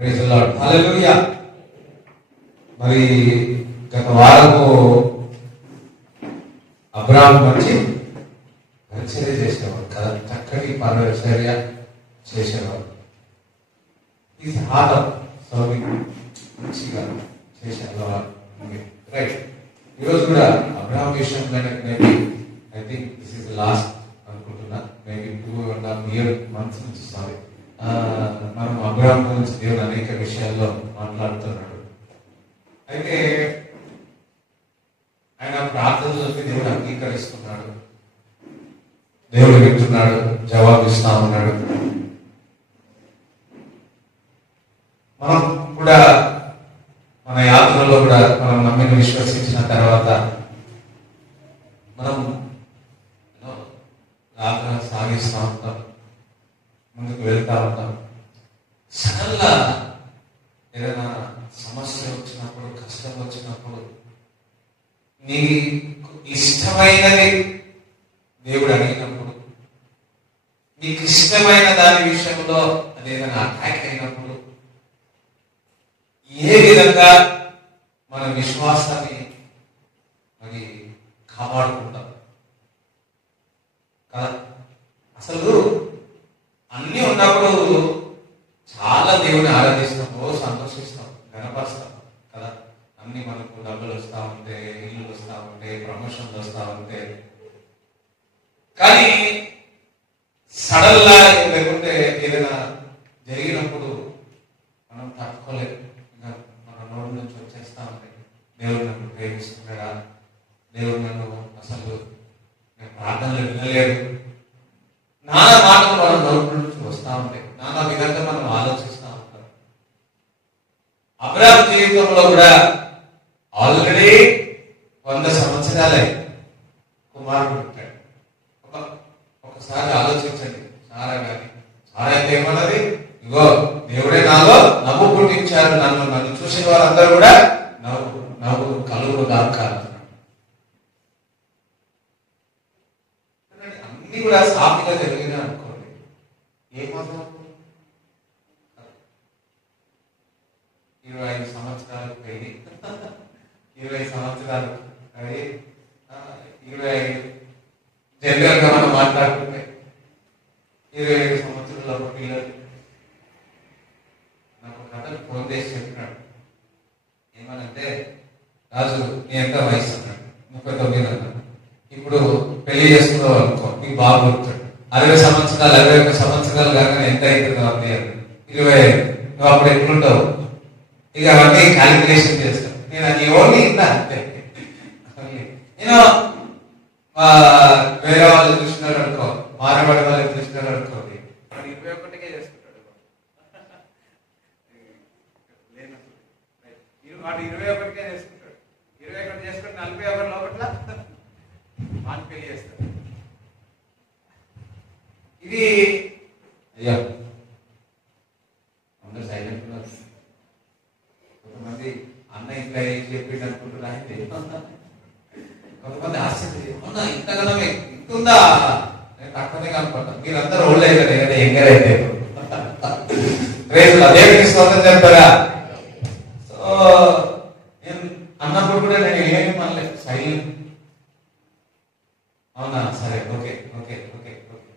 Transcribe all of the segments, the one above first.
Praise the lord. హల్లెలూయా. మరి గత వారము అబ్రాహాము మంచి పరిచర్య చేసేవాడు కదా, చక్కటి పరిచర్య చేసేవాడు. ఈ ఆదం మంచిగా చేసేవాడు. రైట్. ఈరోజు కూడా అబ్రాహాం విషయంలో maybe I think this is last అనుకుంటున్నా. మేబీ 2.5 months నుంచి మనం అబ్రాహాం గురించి దేవుడు అనేక విషయాల్లో మాట్లాడుతున్నాడు. అయితే ఆయన ప్రార్థనలకి దేవుడు అంగీకరిస్తున్నాడు, దేవుడు వింటున్నాడు, జవాబిస్తా ఉన్నాడు. మనం కూడా మన యాత్రలో కూడా మనం నమ్మిని విశ్వసించిన తర్వాత మనం యాత్ర సాగిస్తూ ఉంటాం, ముందుకు వెళ్తా ఉంటాం. సడన్గా ఏదైనా సమస్య వచ్చినప్పుడు, కష్టం వచ్చినప్పుడు, నీకు ఇష్టమైనది దేవుడు అడిగినప్పుడు, నీకు ఇష్టమైన దాని విషయంలో అదేదైనా అటాక్ అయినప్పుడు ఏ విధంగా మన విశ్వాసాన్ని మరి కాపాడుకుంటాం కదా. అసలు అన్నీ ఉన్నప్పుడు చాలా దేవుని ఆరాధిస్తాం, సంతోషిస్తాం, గణపరుస్తాం కదా. అన్ని మనకు డబ్బులు వస్తూ ఉంటే, ఇల్లు వస్తూ ఉంటే, ప్రమోషన్లు వస్తూ ఉంటే, కానీ సడన్ గా లేకుంటే ఏదైనా జరిగినప్పుడు మనం తట్టుకోలేదు. ఇంకా మన నోటి నుంచి వచ్చేస్తా ఉంటాయి, దేవుడు నన్ను ప్రేమిస్తున్నాడా, దేవుడు నన్ను అసలు నేను ప్రార్థనలు వినలేదు, నానా మాటలు మన నోటి నుంచి వస్తూ ఉంటాయి, నానా విధంగా మనం ఆలోచిస్తూ ఉంటాం. అబ్రాహాము జీవితంలో కూడా ఆల్రెడీ 100 సంవత్సరాలే కుమారుడు ఉంటాడు. ఒకసారి ఆలోచించండి. సారా గాని సారా అయితే ఏమన్నది, ఇగో దేవుడే నాలో నవ్వు పుట్టించారు, నన్ను చూసిన వారందరూ కూడా నవ్వు కలుగు దాకా. అన్ని కూడా సాఫీగా జరిగినా అనుకోండి, ఏమాత్రం 25 సంవత్సరాలు పెళ్లి, 20 సంవత్సరాలు అది 25 జనరల్ గా మనం మాట్లాడుకుంటే 25 సంవత్సరాల పిల్లలు. నాకు కథలు ఫోన్ చేసి చెప్పినాడు, ఏమనంటే, రాజు నీ ఎంత వయసు అన్నాడు. 39 అన్నాడు. ఇప్పుడు పెళ్లి చేసుకున్నావు అనుకో, నీకు బాగా గుర్తాడు. 60 సంవత్సరాలు 61 సంవత్సరాలు కాగానే ఎంత అవుతుందో అన్నీ అన్నాడు. 25. నువ్వు అప్పుడు ఎట్లుంటావు? ఇక అవన్నీ క్యాలిక్యులేషన్ చేస్తాను. నేను అది ఓన్లీ ఇంత అంతే. నేను వేరే వాళ్ళు చూసినాడు అనుకో, మారబడి వాళ్ళు చూసినాడు అనుకోండి, 21కే చేసుకుంటాడు. వాడు 21కే చేసుకుంటాడు. 21 చేసుకుంటే 41 లోపల వాడిని పెళ్లి చేస్తాడు. ఇది అయ్యా అందరూ సైలెంట్ ఉన్నారు. కొంతమంది అన్న ఇట్లా ఏం చెప్పిండు అనుకుంటున్నా, కొంతమంది ఆశ్చర్యం, అవునా ఇంతగానే ఇంతుందా, నేను తక్కువనే కనుకుంటా. మీరందరూ ఓల్డ్ అవుతారు కదా, యంగర్ అయితే దేవుడికి స్తోత్రం చెప్పారా. సో నేను అన్నప్పుడు కూడా నేను ఏమి అనలేదు, సైలెంట్. అవునా, సరే, ఓకే ఓకే ఓకే ఓకే.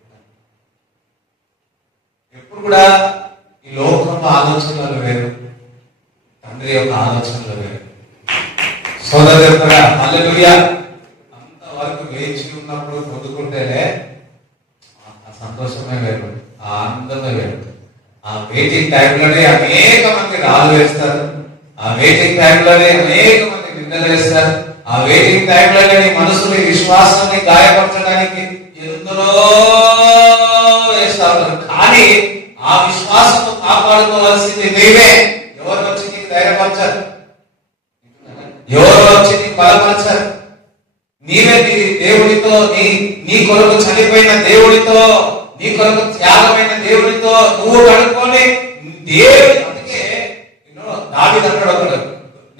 ఎప్పుడు కూడా ఈ లోకంలో ఆలోచనలు వేరు, తండ్రి యొక్క ఆలోచనలు వేరు. సోదరు కూడా హల్లెలూయా. అంతవరకు వేచి ఉన్నప్పుడు పొందుకుంటేనే ఆ సంతోషమే వేరు, ఆ ఆనందమే వేరు. ఆ వెయిటింగ్ టైంలోనే అనేక మంది రాళ్ళు వేస్తారు, ఆ వెయిటింగ్ టైంలోనే అనేక మంది నిందలు వేస్తారు, ఆ వెయిటింగ్ టైంలోనే నీ మనసుని, విశ్వాసాన్ని గాయపరచడానికి ఎందరో వేస్తా ఉంటారు. కానీ ఆ విశ్వాసం కాపాడుకోవాల్సింది నీవే. ఎవరు వచ్చి నీకు ధైర్యపరచారు, ఎవరు వచ్చి నీకు బలపరచారు? నీవే నీ దేవుడితో, నీ కొరకు చనిపోయిన దేవుడితో, నీ కొరకు త్యాగమైన దేవుడితో నువ్వు కనుక్కొని దేవుడి. అందుకే దావీదు అంటాడు ఒకడు,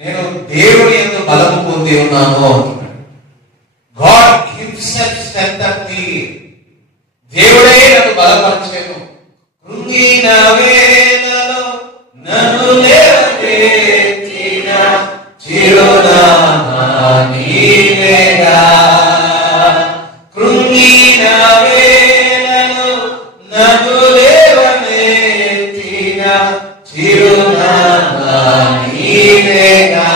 నేను దేవుడి యందు బలము పొంది ఉన్నాను అంటున్నాడు. గాడ్ హిమ్సెల్ఫ్ స్ట్రెంగ్థెన్ మీ. దేవుడే నన్ను బలపరిచెను. కృంగిన వేళలో నన్ను చిరునామా నీవేగా,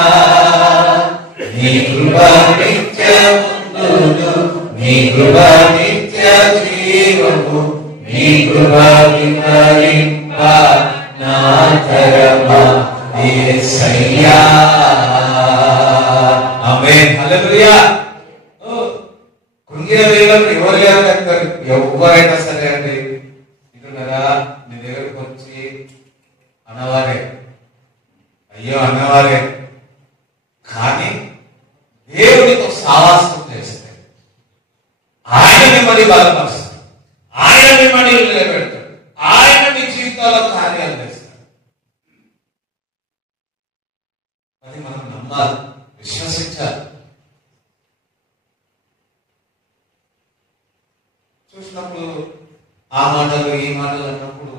నీ కృప నిత్యముందును, నీ కృప నిత్య జీవము, నీ కృప విమరింప నా తరమా యేసయ్యా. ఆమేన్, హల్లెలూయా. కృంగిన వేళలో ఎవరు లేరు, ఎవరైనా సరే అండి ఇంటున్నారా, నీ దగ్గరకు వచ్చి అన్నవారే, అయ్యో అన్నవారే, కానీ దేవుడితో సావాసం చేస్తే ఆయన మిమ్మల్ని బలపరుస్తాడు, ఆయన మిమ్మల్ని నిలబెడతాడు, ఆయన మీ జీవితంలో కార్యాలు చేస్తాడు. అది మనం నమ్మాలి, విశ్వసించాలి. చూసినప్పుడు ఆ మాటలు ఈ మాటలు అన్నప్పుడు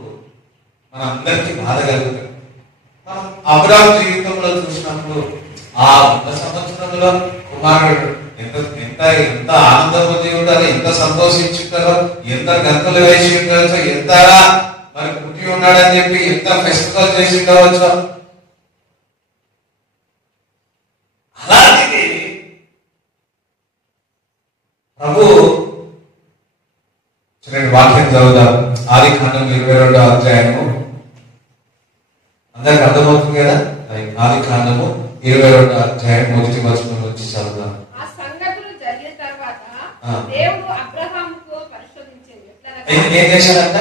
మన అందరికీ బాధ కలుగుతుంది. మనం అబ్రాహాము జీవితంలో చూసినప్పుడు ఆ 100 సంవత్సరంలో కుమారుడు ఎంత ఎంత ఎంత ఆనందం ఉంటారో, ఎంత సంతోషించుంటారో, ఎంత గంతులు వేసి ఉండవచ్చో, ఎంత మరి పుట్టి ఉన్నాడని చెప్పి ఎంత ఫెస్టివల్ చేసి ఉండవచ్చో. అలాంటిది ప్రభు చూడండి, వాక్యం చదువుదాం. ఆదికాండం 22వ అధ్యాయము. అందరికి అర్థమవుతుంది కదా? ఆదికాండము 22వ అధ్యాయం 1వ వచనం నుంచి చదువుదాం. ఆ సంగతులు జరిగిన తర్వాత దేవుడు అబ్రహాముతో పరిశోధించాడు. ఏం చేశాడంట?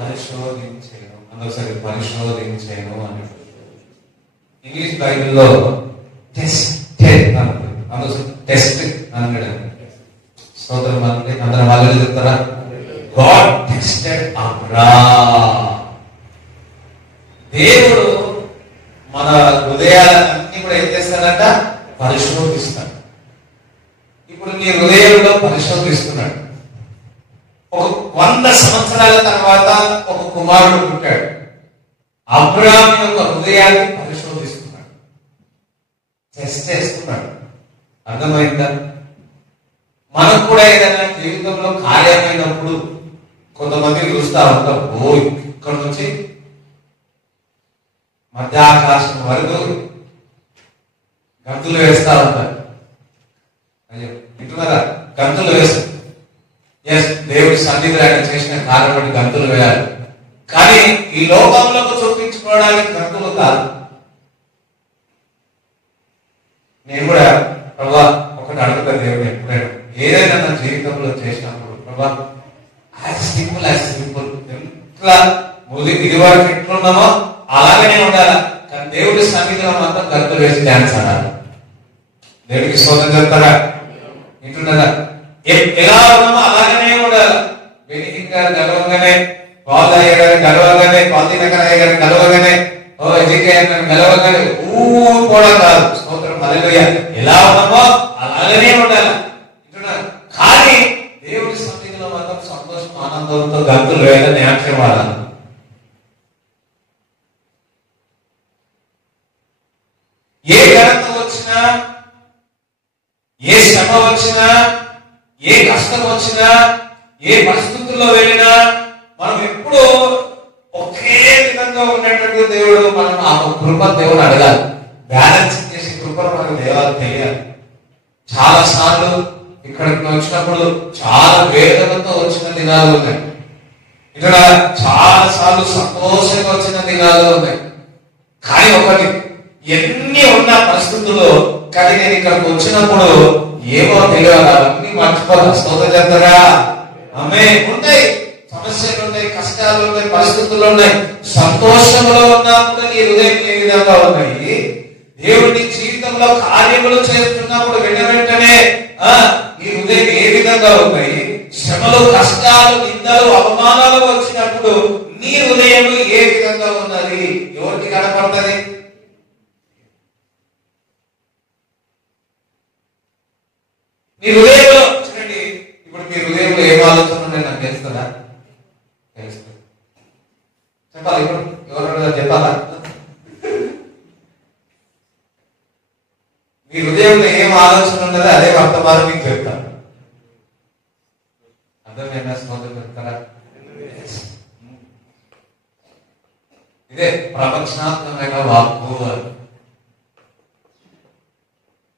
పరిశోధించాను. అందరిసారి పరిశోధించాను అని. ఇంగ్లీష్ బైబిల్లో టెస్టెడ్ అన్నది, అందులో టెస్ట్ అన్నాడు. స్తోత్రం అంటే అందరం వాళ్ళు చెప్తారా? God tested Abraham. దేవుడు మన హృదయాలన్నీ కూడా ఏం చేస్తాడంట? పరిశోధిస్తాడు. ఇప్పుడు నీ హృదయంలో పరిశోధిస్తున్నాడు. ఒక 100 సంవత్సరాల తర్వాత ఒక కుమారుడు పుట్టాడు. అబ్రహాము యొక్క హృదయాన్ని పరిశోధిస్తున్నాడు, టెస్ట్ చేస్తున్నాడు. అర్థమైందా? మనకు కూడా ఏదైనా జీవితంలో కార్యమైనప్పుడు కొంతమంది చూస్తా ఉంటాం, ఓ ఇక్కడ నుంచి మధ్యాకాశం వరకు గంతులు వేస్తా ఉంటారు. అయ్యో వింటున్నారా? గంతులు వేస్తారు. ఎస్, దేవుడి సన్నిధిలో ఆయన చేసిన కార్యం బట్టి గంతులు వేయాలి. కానీ ఈ లోకంలోకి చూపించుకోవడానికి గంతులు కాదు. నేను కూడా ప్రభా ఒకటి అడుగుతా, దేవుడు ఎప్పుడైనా ఏదైనా నా జీవితంలో చేసినప్పుడు ప్రభా యాజ్ సింపుల్ ఎంత ఇది వరకు ఎట్లున్నామో అలాగనే ఉండాలి. కానీ దేవుడి సన్నిధిలో మాత్రం గంతులు వేసి డాన్స్ ఆడాలి. దేవుడికి స్తోత్రం చెప్తారా? వింటున్నారా? ఎలా ఉన్నామో అలాగనే ఉండాలి. బెనిహిన్ గారు గెలవగానే, బాలయ్య గారు గెలవగానే, పాల్దినకరయ్య గారు గెలవగానే, ఓ ఎజికేయన్ గారు గెలవగానే కూడా కాదు. స్తోత్రం హల్లెలూయా. ఎలా ఉన్నామో అలాగనే ఉండాలి. కానీ దేవుడి సన్నిధిలో మాత్రం సంతోషం ఆనందంతో గంతులు వేయాలని ఆశయం వాడాలి. ఏ ఘనత వచ్చినా, ఏ శ్రమ వచ్చినా, ఏ కష్టం వచ్చినా, ఏ పరిస్థితుల్లో వెళ్ళినా మనం ఎప్పుడూ ఒకే విధంగా ఉన్నటువంటి దేవుడు, మనం ఆ కృప దేవుడు అడగాలి. బ్యాలెన్సింగ్ చేసే కృప మనకు దేవాలు తెలియాలి. చాలా సార్లు ఇక్కడికి వచ్చినప్పుడు చాలా వేదనతో వచ్చిన దినాలు ఉన్నాయి. ఇక్కడ చాలా సార్లు సంతోషంగా వచ్చిన దినాలు ఉన్నాయి. కానీ ఒకటి, ఎన్ని ఉన్న పరిస్థితుల్లో కానీ నేను ఇక్కడికి వచ్చినప్పుడు ఏమో తెలియాలి, అవన్నీ మర్చిపోతాను. స్తోత్రం చెప్తారా? ఆమె ఉంటాయి, సమస్యలు ఉన్నాయి, కష్టాలు ఉన్నాయి, పరిస్థితులు ఉన్నాయి. సంతోషంలో ఉన్నప్పుడు నీ హృదయం ఏ విధంగా ఉన్నాయి, దేవుడి జీవితంలో కార్యములు చేస్తున్నప్పుడు వెంటనే ఈ హృదయం ఏ విధంగా ఉన్నాయి, శ్రమలు, కష్టాలు, నిందలు, అవమానాలు వచ్చినప్పుడు నీ హృదయం ఏ విధంగా ఉన్నది, ఎవరికి కనపడుతుంది? మీ హృదయంలో చూడండి. ఇప్పుడు మీ హృదయంలో ఏం ఆలోచన ఉన్నాయి నాకు తెలుస్తుందా? తెలుస్తుంది. చెప్పాలి. ఇప్పుడు ఎవరు చెప్పాలా? మీ హృదయంలో ఏం ఆలోచన ఉన్నదో అదే వర్తమానం మీకు చెప్తాను. అర్థమైనా? స్తోత్రం చెప్తారా? ఇదే ప్రపంచాత్మకమైన వాక్కు అని.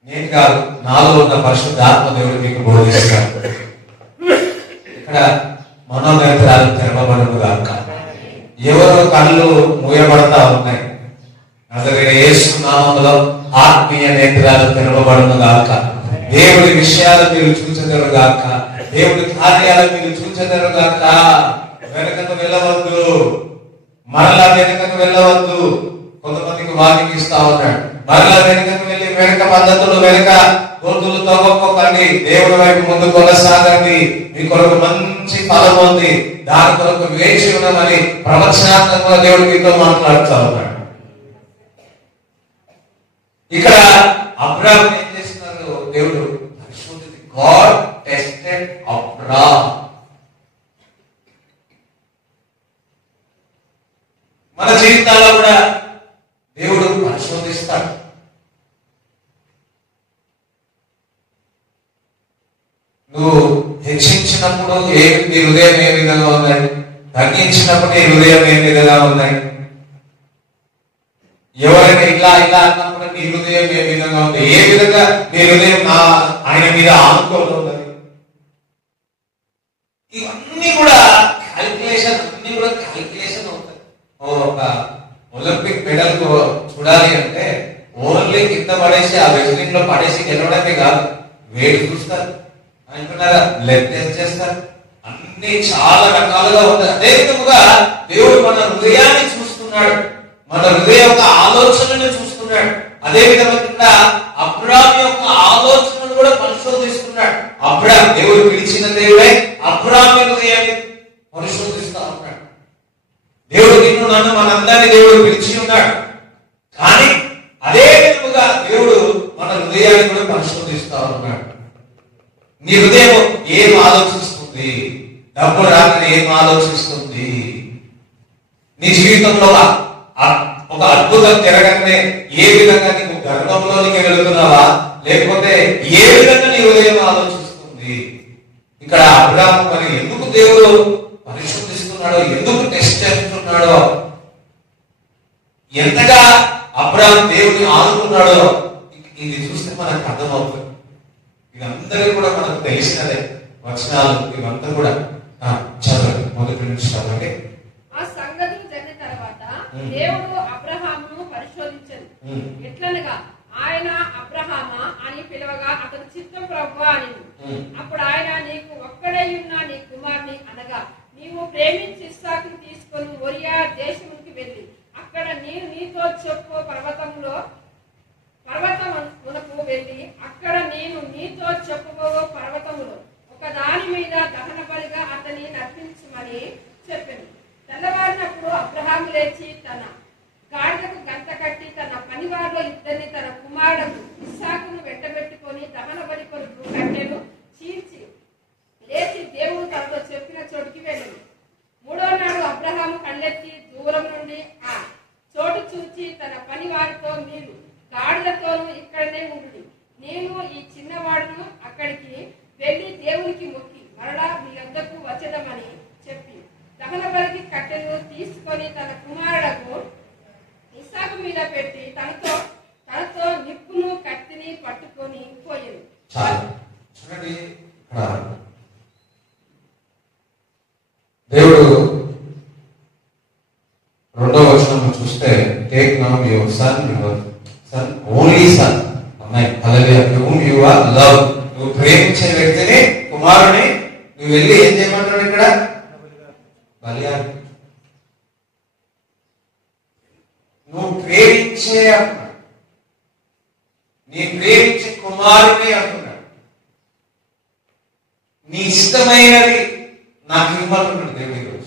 నేను కాదు, నాలో ఉన్న పరిశుద్ధాత్మ దేవుడు మీకు బోధిస్తాడు. ఇక్కడ మనోనేత్రాలు తెరవబడును గాక. ఎవరో కళ్ళు మూయబడతా ఉన్నాయి, నజరేయుడైన యేసు నామములో ఆత్మీయ నేత్రాలు తెరవబడును గాక. దేవుడి విషయాలు మీరు చూచెదరు గాక. దేవుడి కార్యాలు మీరు చూచెదరు గాక. వెనకకు వెళ్ళవద్దు, మరలా వెనకకు వెళ్ళవద్దు. కొంతమందికి వాకింగ్ ఇస్తా ఉన్నాడు, మరలా వెనకకు వెళ్ళి వెనక పద్ధతులు, వెనక గొంతులు తవ్వకండి. దేవుడి వైపు ముందు కొనసాగండి. మీ కొరకు మంచి ఫలం ఉంది, దాని కొరకు వేచి ఉన్నామని ప్రవచనాత్మకంగా దేవుడు మీతో మాట్లాడుతూ ఉన్నాడు. ఇక్కడ అబ్రాహాం ఏం చేస్తున్నారు? దేవుడు పరిశోధించి, గాడ్ టెస్టెడ్ అబ్రాహాం. మన జీవితాల్లో కూడా దేవుడు పరిశోధిస్తాడు. నువ్వు హెచ్చించినప్పుడు నీ హృదయం ఏ విధంగా ఉన్నాయి, తగ్గించినప్పుడు నీ హృదయం ఏ విధంగా ఉన్నాయి, ఎవరైనా ఇలా ఇలా అన్నప్పుడు నీ హృదయం ఏ విధంగా ఉంది, ఏ విధంగా నీ హృదయం ఆయన మీద ఆనుకోవడం ఉన్నది. ఇవన్నీ కూడా క్యాల్కులేషన్, అన్ని కూడా క్యాల్కులేషన్ అవుతాయి. ఒక ఒలింపిక్ మెడల్ చూడాలి అంటే ఓన్లీ కింద పడేసి ఆ వెస్టింగ్ లో పడేసి గెలవడమే కాదు, వెయిట్ చూస్తారు అంటున్నారా, బ్లడ్ టెస్ట్ చేస్తారు, అన్ని చాలా రకాలుగా ఉంటాయి. అదే విధముగా దేవుడు మన హృదయాన్ని చూస్తున్నాడు, మన హృదయ యొక్క ఆలోచనను చూస్తున్నాడు. అదే విధంగా అబ్రాహాం యొక్క ఆలోచనను కూడా పరిశోధిస్తున్నాడు. అబ్రాహాం దేవుడు పిలిచిన దేవుడే అబ్రాహాం హృదయాన్ని పరిశోధిస్తా ఉన్నాడు. దేవుడు నిన్ను నన్ను మనందరినీ దేవుడు పిలిచి ఉన్నాడు. కానీ అదే విధముగా దేవుడు మన హృదయాన్ని కూడా పరిశోధిస్తా ఉన్నాడు. నీ హృదయం ఏం ఆలోచిస్తుంది, డబ్బు రాకని ఏం ఆలోచిస్తుంది, నీ జీవితంలో ఒక అద్భుతం జరగకనే ఏ విధంగా నీకు గర్భంలోనికి వెళుతున్నావా, లేకపోతే ఏ విధంగా నీ హృదయం ఆలోచిస్తుంది. ఇక్కడ అబ్రాహాము మరి ఎందుకు దేవుడు పరిశోధిస్తున్నాడో, ఎందుకు టెస్ట్ చేస్తున్నాడో, ఎంతగా అబ్రాహాము దేవుడిని ఆనుకున్నాడో ఇది చూస్తే మనకు అర్థమవుతుంది. ఇదందరూ కూడా మనకు తెలిసినదే వచనాలు, ఇవంతా కూడా చదవండి, మొదటి నుంచి చదవండి. ఆ సంగతులు జరిగిన తర్వాత దేవుడు అబ్రహామును పరిశోధించను. ఎట్లనగా ఆయన అబ్రహామా అని పిలవగా అతని చిత్తం ప్రభువా అని. అప్పుడు ఆయన, నీకు ఒక్కడై ఉన్న నీ కుమారుని అనగా నీవు ప్రేమించి ఇస్సాకును తీసుకొని ఒరియా దేశమునికి వెళ్ళి అక్కడ నేను నీతో చెప్పు పర్వతమునకు వెళ్ళి అక్కడ నేను నీతో చెప్పుకోవో పర్వతములో ఒక దాని మీద దహన బలిగా అతని నర్పించమని చెప్పాను. తెల్లవారినప్పుడు అబ్రహాము లేచి తన గాడిదకు గంట కట్టి తన పనివారిలో ఇద్దరిని తన కుమారుడు ఇస్సాకును వెంటబెట్టుకొని దహన బలి కొరకు కట్టెను చీల్చి లేచి దేవుడు తనతో చెప్పిన చోటుకి వెళ్ళింది. మూడో నాడు అబ్రహాము కళ్ళెత్తి దూరం నుండి ఆ చోటు చూచి తన పని వారితో, మీరు గాడిదతోనూ ఇక్కడనే ఉండి నేను ఈ చిన్నవాడును అక్కడికి వెళ్లి దేవునికి మొక్కి మరలా మీ వద్దకు వచ్చదమని చెప్పి దహన బలికి కట్టెను తీసుకొని తన కుమారుడకు ఇస్సాకు మీద పెట్టి తనతో నిప్పును కత్తిని పట్టుకొని పోయాను. చూడండి, దేవుడు రెండో వచనం చూస్తే, take now your son only sun అమ్మాయి whom you are love, నువ్వు ప్రేమించే వ్యక్తిని, కుమారుని నువ్వు వెళ్ళి ఏం చేయమంటాడు ఇక్కడ? బలియాలి. నువ్వు ప్రేమించే అంటున్నాడు, నీ ప్రేమించే కుమారుని అంటున్నాడు, నీ ఇష్టమైనది నాకు ఇవ్వమంటున్నాడు దేవుడు.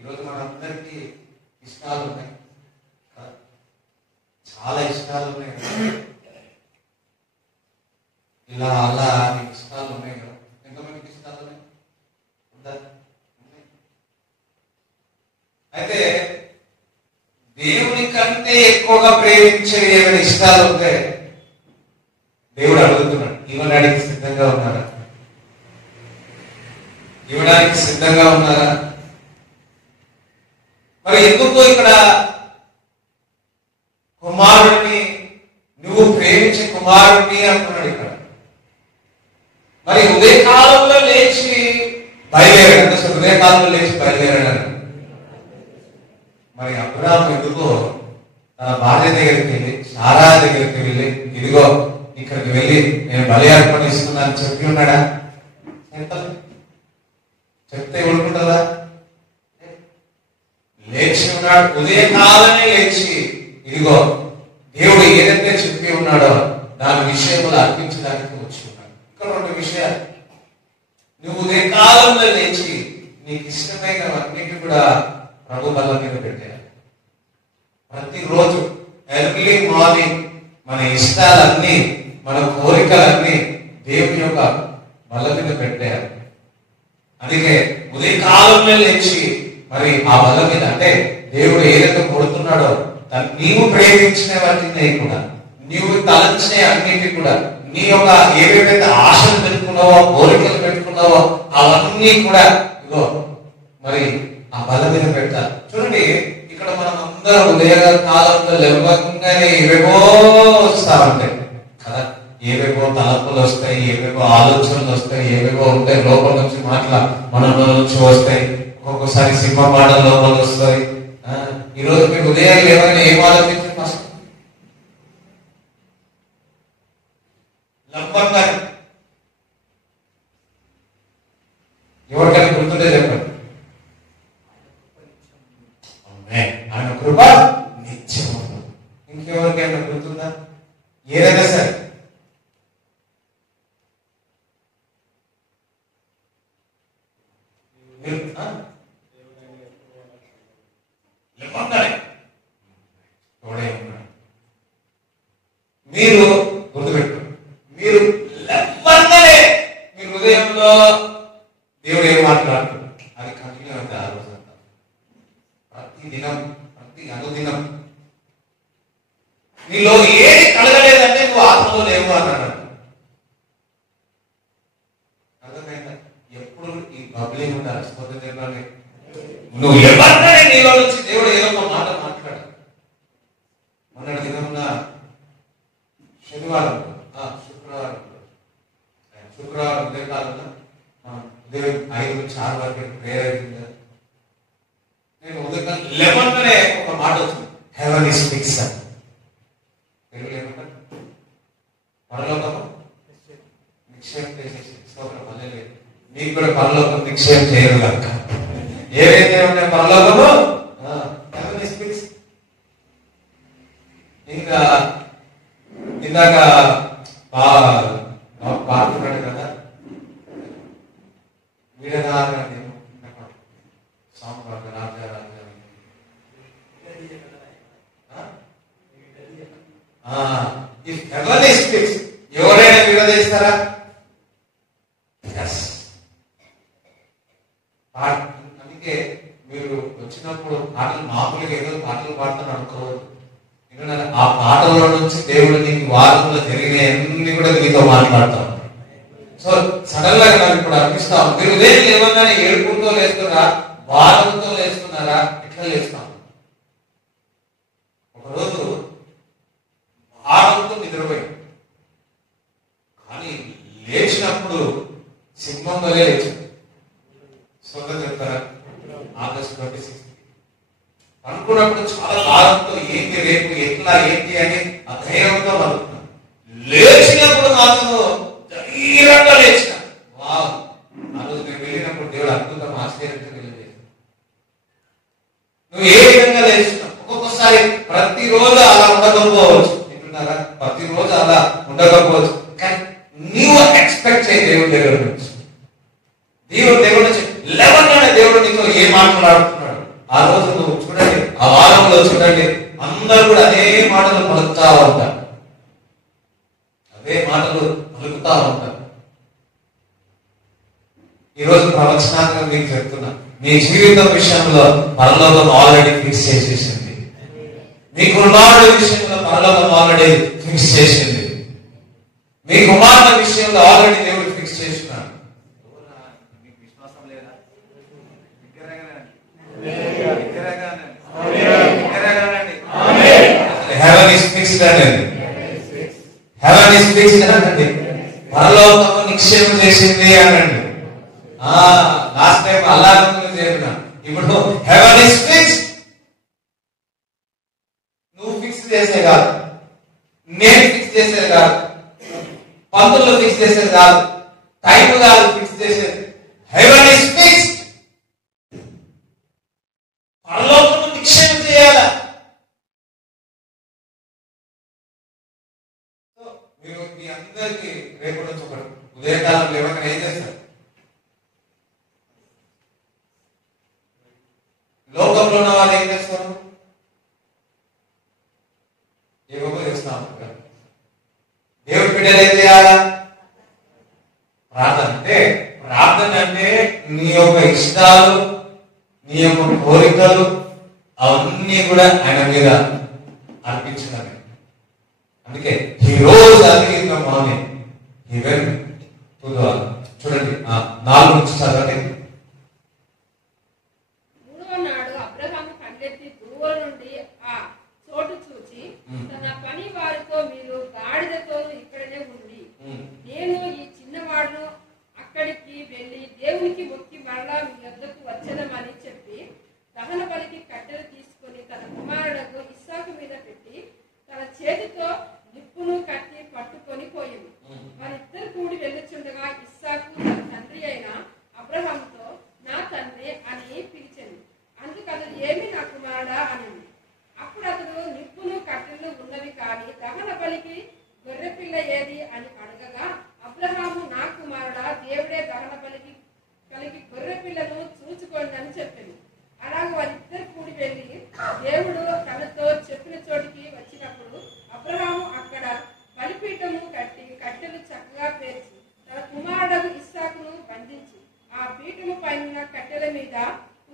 ఈరోజు మనందరికీ ఇష్టాలు ఉన్నాయి, చాలా ఇష్టాలు ఉన్నాయి కదా, ఇలా అలా నీకు ఇష్టాలు ఉన్నాయి కదా. ఎంతమందికి ఇష్టాలు ఉన్నాయి? అయితే దేవుని కంటే ఎక్కువగా ప్రేమించే ఏమైనా ఇష్టాలు ఉంటే దేవుడు అడుగుతున్నాడు, ఇవ్వడానికి సిద్ధంగా ఉన్నారా? ఇవ్వడానికి సిద్ధంగా ఉన్నారా? మరి ఎందుకు ఇక్కడ కుమారుడిని, నువ్వు ప్రేమించే కుమారుడిని అంటున్నాడు ఇక్కడ. మరి ఉదయకాలంలో లేచి బయలుదేరాడు. అసలు ఉదయకాలంలో లేచి బయలుదేరాడు. మరి అబ్రాహాము ఎందుకో తన భార్య దగ్గరికి వెళ్ళి, సారా దగ్గరికి వెళ్ళి, ఇదిగో ఇక్కడికి వెళ్ళి నేను బలి అర్పణిస్తున్నాను చెప్పి ఉన్నాడా? చెప్తే ఊరుకుంటుందా? లేచి ఉన్నాడు. ఉదయకాలమే లేచి ఇదిగో దేవుడు ఏదైతే చెప్పి ఉన్నాడో దాని విషయంలో అర్పించడానికి వచ్చి ఉన్నాడు. ఇక్కడ రెండు విషయాలు. నువ్వు ఉదయకాలంలో లేచి నీకు ఇష్టమైనవన్నిటి కూడా ప్రభు బల్ల మీద పెట్టారు. ప్రతిరోజు ఎర్లీ మార్నింగ్ మన ఇష్టాలన్నీ, మన కోరికలన్నీ దేవుని యొక్క బల్ల మీద పెట్టారు. అందుకే ఉదయకాలంలో లేచి మరి ఆ బల్ల మీద, అంటే దేవుడు ఏదైతే కొడుతున్నాడో నీవు ప్రేమించినవన్నీ కూడా, నీవు తలంచిన అన్నిటి కూడా, నీ యొక్క ఏవేవైతే ఆశలు పెట్టుకున్నావో, కోరికలు పెట్టుకున్నావో అవన్నీ కూడా ఇగో మరి ఆ బల్ల మీద పెడతారు. చూడండి, ఇక్కడ మనం అందరం ఉదయ కాలంలో లేవగానే ఏవేవో వస్తా ఉంటాయి కదా. ఏవేవో తలపులు వస్తాయి, ఏవేవో ఆలోచనలు వస్తాయి, ఏవేవో ఉంటాయి. లోపల నుంచి మనలో నుంచి వస్తాయి. ఒక్కొక్కసారి సింహ పాటల లోపల వస్తాయి. ఈరోజు మీరు ఉదయం లేవని ఏం ఆలోచించారు? ఫస్ట్ లంబంగా ఎవరికైనా గుర్తుంటే చెప్పండి. ఆయన కృప నిత్యం. ఇంకెవరికైనా గుర్తుందా? ఏదైనా సరే మీరు గుర్తుపెట్టుకోండి. మీరు లెవ్వంగానే మీ హృదయంలో దేవుడు ఏం మాట్లాడుతుంది అది కంటిన్యూ అవుతుంది. ఆ రోజంతా ప్రతి దినం, ప్రతి అనుదినం నీలో ఏది కలగలేదంటే నువ్వు ఆత్మలో లేవు అన్నాడు. అర్థమైందా? ఎప్పుడు ఈ బబ్లింగ్ ఉండాలి. నువ్వు ఎవరినే నీలో నుంచి దేవుడు ఏదో ఒక మాట మాట్లాడు. మొన్నటి దినంలో శుక్రవారం ఉదయకాలంలో ఉదయం 5 నుంచి 6 వరకు ప్రేయర్ అవుతుంది. నేను ఉదయం 11 ఒక మాట వచ్చింది, హెవెన్ ఇస్ ఫిక్స్ అని. తెలుగులో ఏమంటారు? పరలోకము నిక్షేపం చేసేసి మీకు కూడా పరలోకం నిక్షేపం చేయరు కనుక ఏవైతే ఉన్నాయి పరలోకము హెవెన్ ఇస్ ఫిక్స్. ఇంకా ఇందాక పాడుతున్నాడు కదా, వీడనారా సాంగ్ రాజా రాజా ఎవరైనా విడదీస్తారా? అందుకే మీరు వచ్చినప్పుడు పాటలు మామూలుగా ఏదో పాటలు పాడుతున్నారు అనుకోవద్దు. ఆ పాటల్లో నుంచి దేవుడు నీకు వారంలో జరిగిన అన్ని కూడా నీతో మాట్లాడతాం. సో సడన్ గా నాకు ఇప్పుడు అనిపిస్తాం, మీరు ఉదయం లేవగానే ఏడుపుతో లేస్తున్నారా, వారంతో లేస్తున్నారా, ఎట్లా లేస్తాం? ఒకరోజు వారంతో నిద్రపోయాం, కానీ లేచినప్పుడు సింహం వలె లేచాం. సొంతం చెప్తారా? ఆగస్టు 26 అనుకున్నప్పుడు చాలా భారంతో ఏంటి రేపు ఎట్లా ఏంటి అని అధైర్యంతో అనుకున్నాను. లేచినప్పుడు మాత్రం ధైర్యంగా లేచిన. వావ్! ఆ రోజు నేను వెళ్ళినప్పుడు దేవుడు అద్భుతం ఆశ్చర్యంతో వెళ్ళలేదు. నువ్వు ఏ విధంగా లేచినావు? ఒక్కొక్కసారి ప్రతిరోజు అలా ఉండకపోవచ్చు, వింటున్నారా? ప్రతిరోజు అలా ఉండకపోవచ్చు, కానీ నీవు ఎక్స్పెక్ట్ చేయి దేవుడి దగ్గర నుంచి. దేవుడి నుంచి లేవగానే దేవుడు నీతో ఏ మాట్లాడుతున్నాడు? ఆ రోజు నువ్వు చూడండి, ఆ వారంలో చూడండి, అందరూ కూడా అదే మాటలు పలుకుతా ఉంటారు, అదే మాటలు పలుకుతా ఉంటారు. ఈరోజు ప్రవచనాన్ని మీకు చెప్తున్నా, మీ జీవితం విషయంలో పరలోకం ఆల్రెడీ ఫిక్స్ చేసేసింది. మీ కుమారుడి విషయంలో పరలోకం ఆల్రెడీ ఫిక్స్ చేసింది. మీ కుమారుడి విషయంలో ఆల్రెడీ దేవుడు ఫిక్స్ చేస్తున్నాడు. మీకు విశ్వాసం లేదా? దగ్గరగానే హెవెన్ ఇస్ ఫిక్స్డ్ అనేది. హెవెన్ ఇస్ ఫిక్స్డ్ అనండి. పరలోకము నిక్షేపం చేసింది అనండి. లాస్ట్ టైం అల్లాహ్ చెప్పిన, ఇప్పుడు హెవెన్ ఇస్ ఫిక్స్డ్. నువ్వు ఫిక్స్ చేసే కాదు, నేను ఫిక్స్ చేసేది కాదు, పంతులు ఫిక్స్ చేసేది కాదు, టైం కాదు ఫిక్స్ చేసేది. Haven is fixed. పరలోకము నిక్షేపం చేయాలా? మీరు మీ అందరికి రేపటి నుంచి ఒకటి ఉదయకాలం లేవగానే ఏం చేస్తారు? లోకంలో ఉన్న వాళ్ళు ఏం చేస్తారు? ఏవో చేస్తాం. దేవుడి బిడ్డలు ఏం చేయాలా? ప్రార్థన. ప్రార్థన అంటే నీ యొక్క ఇష్టాలు, నీ యొక్క కోరికలు అవన్నీ కూడా ఆయన మీద అర్పించినవి. అందుకే he rose early in the morning, he went to the, చూడండి 4 నుంచి చదవండి. మూడవ నాడు అబ్రహాము కన్నెత్తి దూర నుండి ఆ చోటు చూచి తన పని వారితో, మీరు గాడిదతో ఇక్కడనే ఉండి, నేను ఈ చిన్నవాడును అక్కడికి వెళ్లి దేవునికి మొక్కి మరలా మీ వద్దకు వచ్చదమని చెప్పి దహన బలికి కట్టెలు తీసుకుని తన కుమారుడు ఇస్సాకు మీద పెట్టి తన చేతితో నిప్పును కట్టి పట్టుకొని పోయింది. వారిద్దరు కూడి వెళ్ళుచుండగా ఇస్సాకు తన తండ్రి అయిన అబ్రహాముతో, నా తండ్రి అని పిలిచింది. అందుకు అతడు, ఏమి నా కుమారుడా అని. అప్పుడు అతడు, నిప్పును కట్టెలు ఉన్నవి కానీ దహన బలికి గొర్రెపిల్ల ఏది అని అడగగా, అబ్రహాము, నా కుమారుడా, దేవుడే దహన బలికి కలిగి గొర్రెపిల్లను చూచుకోండి అని చెప్పింది. అలాగే వారిద్దరు కూడి వెళ్ళి దేవుడు తనతో చెప్పిన చోటికి వచ్చినప్పుడు అబ్రహాము అక్కడ బలిపీఠము కట్టి కట్టెలు చక్కగా పేర్చి తన కుమారుడు ఇస్సాకును బంధించి ఆ పీఠము పైన కట్టెల మీద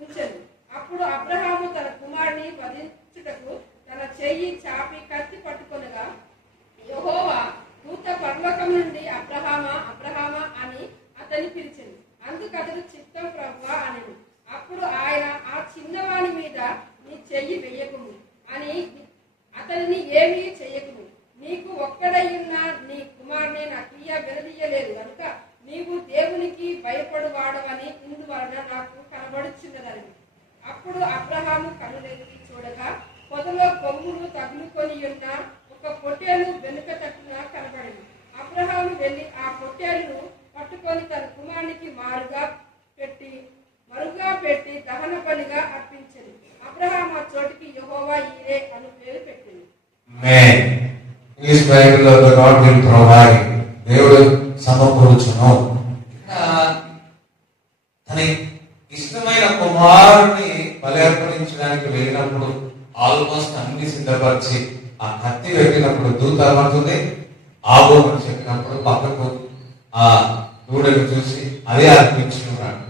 ఉంచెను. అప్పుడు అబ్రహాము తన కుమారుని వధించుటకు తన చెయ్యి చాపి కత్తి పట్టుకొనగా, యెహోవా దూత పరలోకం నుండి, అబ్రహామా, అబ్రహామా అని అతన్ని పిలిచింది. అందుకు అతడు, చిత్తం ప్రభువా అనెను. అప్పుడు ఆయన, ఆ చిన్నవాని మీద నీ చెయ్యి వెయ్యకుము అని, అతనిని ఏమీ చెయ్యకుము, నీకు ఒక్కడైన నీ కుమారుని నాకు వినదీయలేదు కనుక నీవు దేవునికి భయపడువాడవని ఇందువలన నాకు కనబడుచున్నదని. అప్పుడు అబ్రహాము కనులెత్తి చూడగా పొదలో కొమ్ములు తగులుకొని ఉన్న ఒక పొట్టేలు వెనుక తట్టున కనబడింది. అబ్రహాము వెళ్లి ఆ పొట్టేలును పట్టుకొని తన కుమారునికి మరుగా పెట్టి దహన బలిగా అర్పించింది. అబ్రహాము ఆ చోటికి యెహోవా ఈరే అను పేరు పెట్టింది. దేవుడు సమకూర్చును. తన ఇష్టమైన కుమారుని బలర్పణించడానికి వెళ్ళినప్పుడు ఆల్మోస్ట్ అన్ని సిద్ధపరిచి ఆ కత్తి పెట్టినప్పుడు దూత ఏమవుతుంది? ఆగో అని చెప్పినప్పుడు పక్కకు ఆ దూడను చూసి అదే అర్పించుకున్నాడు.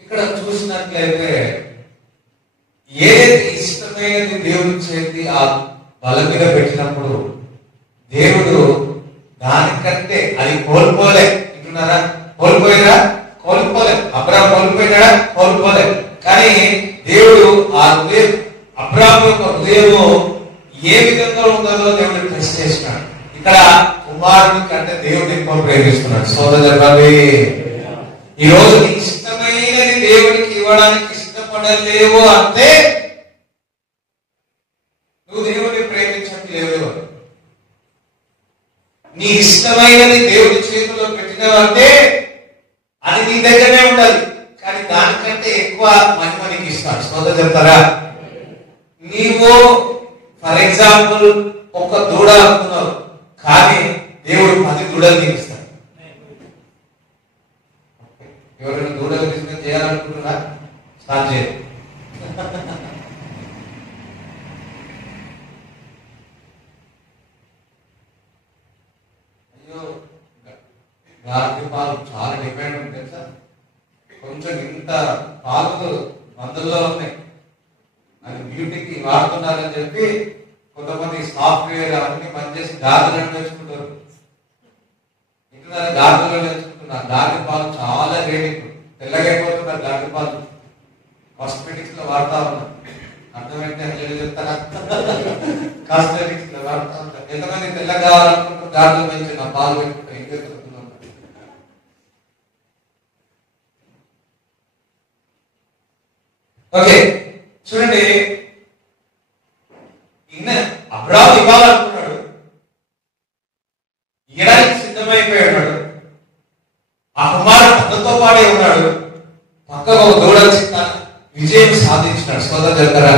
ఇక్కడ చూసినట్లయితే ఏది ఇష్టమైనది దేవుడి చేతి ఆ బల మీద పెట్టినప్పుడు దేవుడు దానికంటే అది కోల్పోలే. వింటున్నారా? కోల్పోయినా కోల్పోలే. అబ్రాహాం కోల్పోయినాడా? కోల్పోలే. కానీ దేవుడు ఆ హృదయం, అబ్రాహాం యొక్క హృదయము ఏ విధంగా ఉందో దేవుడు టెస్ట్ చేసినాడు. ఇక్కడ కుమారుని కంటే దేవుడు ఎక్కువ ప్రేమిస్తున్నాడు. సోదరులారా, ఈ రోజు నీకు ఇష్టమైనది దేవుడికి ఇవ్వడానికి ఇష్టపడలేవు అంటే నువ్వు దేవుడిని ప్రేమించట్లేవు. నీ ఇష్టమైనది దేవుడి చేతిలో పెట్టినవంటే అది నీ దగ్గరనే ఉండాలి, కానీ దానికంటే ఎక్కువ మహిమ నీకు ఇస్తాడు. సోదరు చెప్తారా? నీవు ఫర్ ఎగ్జాంపుల్ ఒక దూడ అనుకున్నావు, కానీ దేవుడు 10 దూడలు నీకు ఇస్తాడు. ఎవరైనా దూడలు బిజినెస్ చేయాలనుకుంటున్నా స్టార్ట్ చేయాలి. అయ్యో, గార్డి పాలు చాలా డిమాండ్ ఉంటుంది సార్. కొంచెం ఇంత పాలు మందుల్లో ఉన్నాయి, అది బ్యూటీకి వాడుతున్నారని చెప్పి కొంతమంది సాఫ్ట్వేర్ అవన్నీ పనిచేసి గార్డెన్ నేర్చుకుంటారు. ఇంకా గార్డెన్లో నేర్చుకుంటున్నారు. గార్డెన్ పాలు చాలా రేట్, తెల్లగైపోతున్నారు. గార్డెన్ పాలు కాస్మెటిక్స్ లో వాడుతా ఉన్నారు. అర్థమైతే చెప్తారా? కాస్మెటిక్స్ ఎంతమంది తెల్ల కావాలనుకుంటారు? గార్డెన్ పెంచి నా పాలు పెట్టుకుంటా ఇంకే చెప్తున్నాం. ఓకే చూడండి, ఈయన అబ్రాహాము ఇవ్వాలనుకున్నాడు, ఇయ్యడానికి సిద్ధమైపోయాడు. ఆ కుమారుడు తనతో పాడే ఉన్నాడు. పక్కకు ఒక దూడ విజయం సాధించినాడు. సోదరు దగ్గర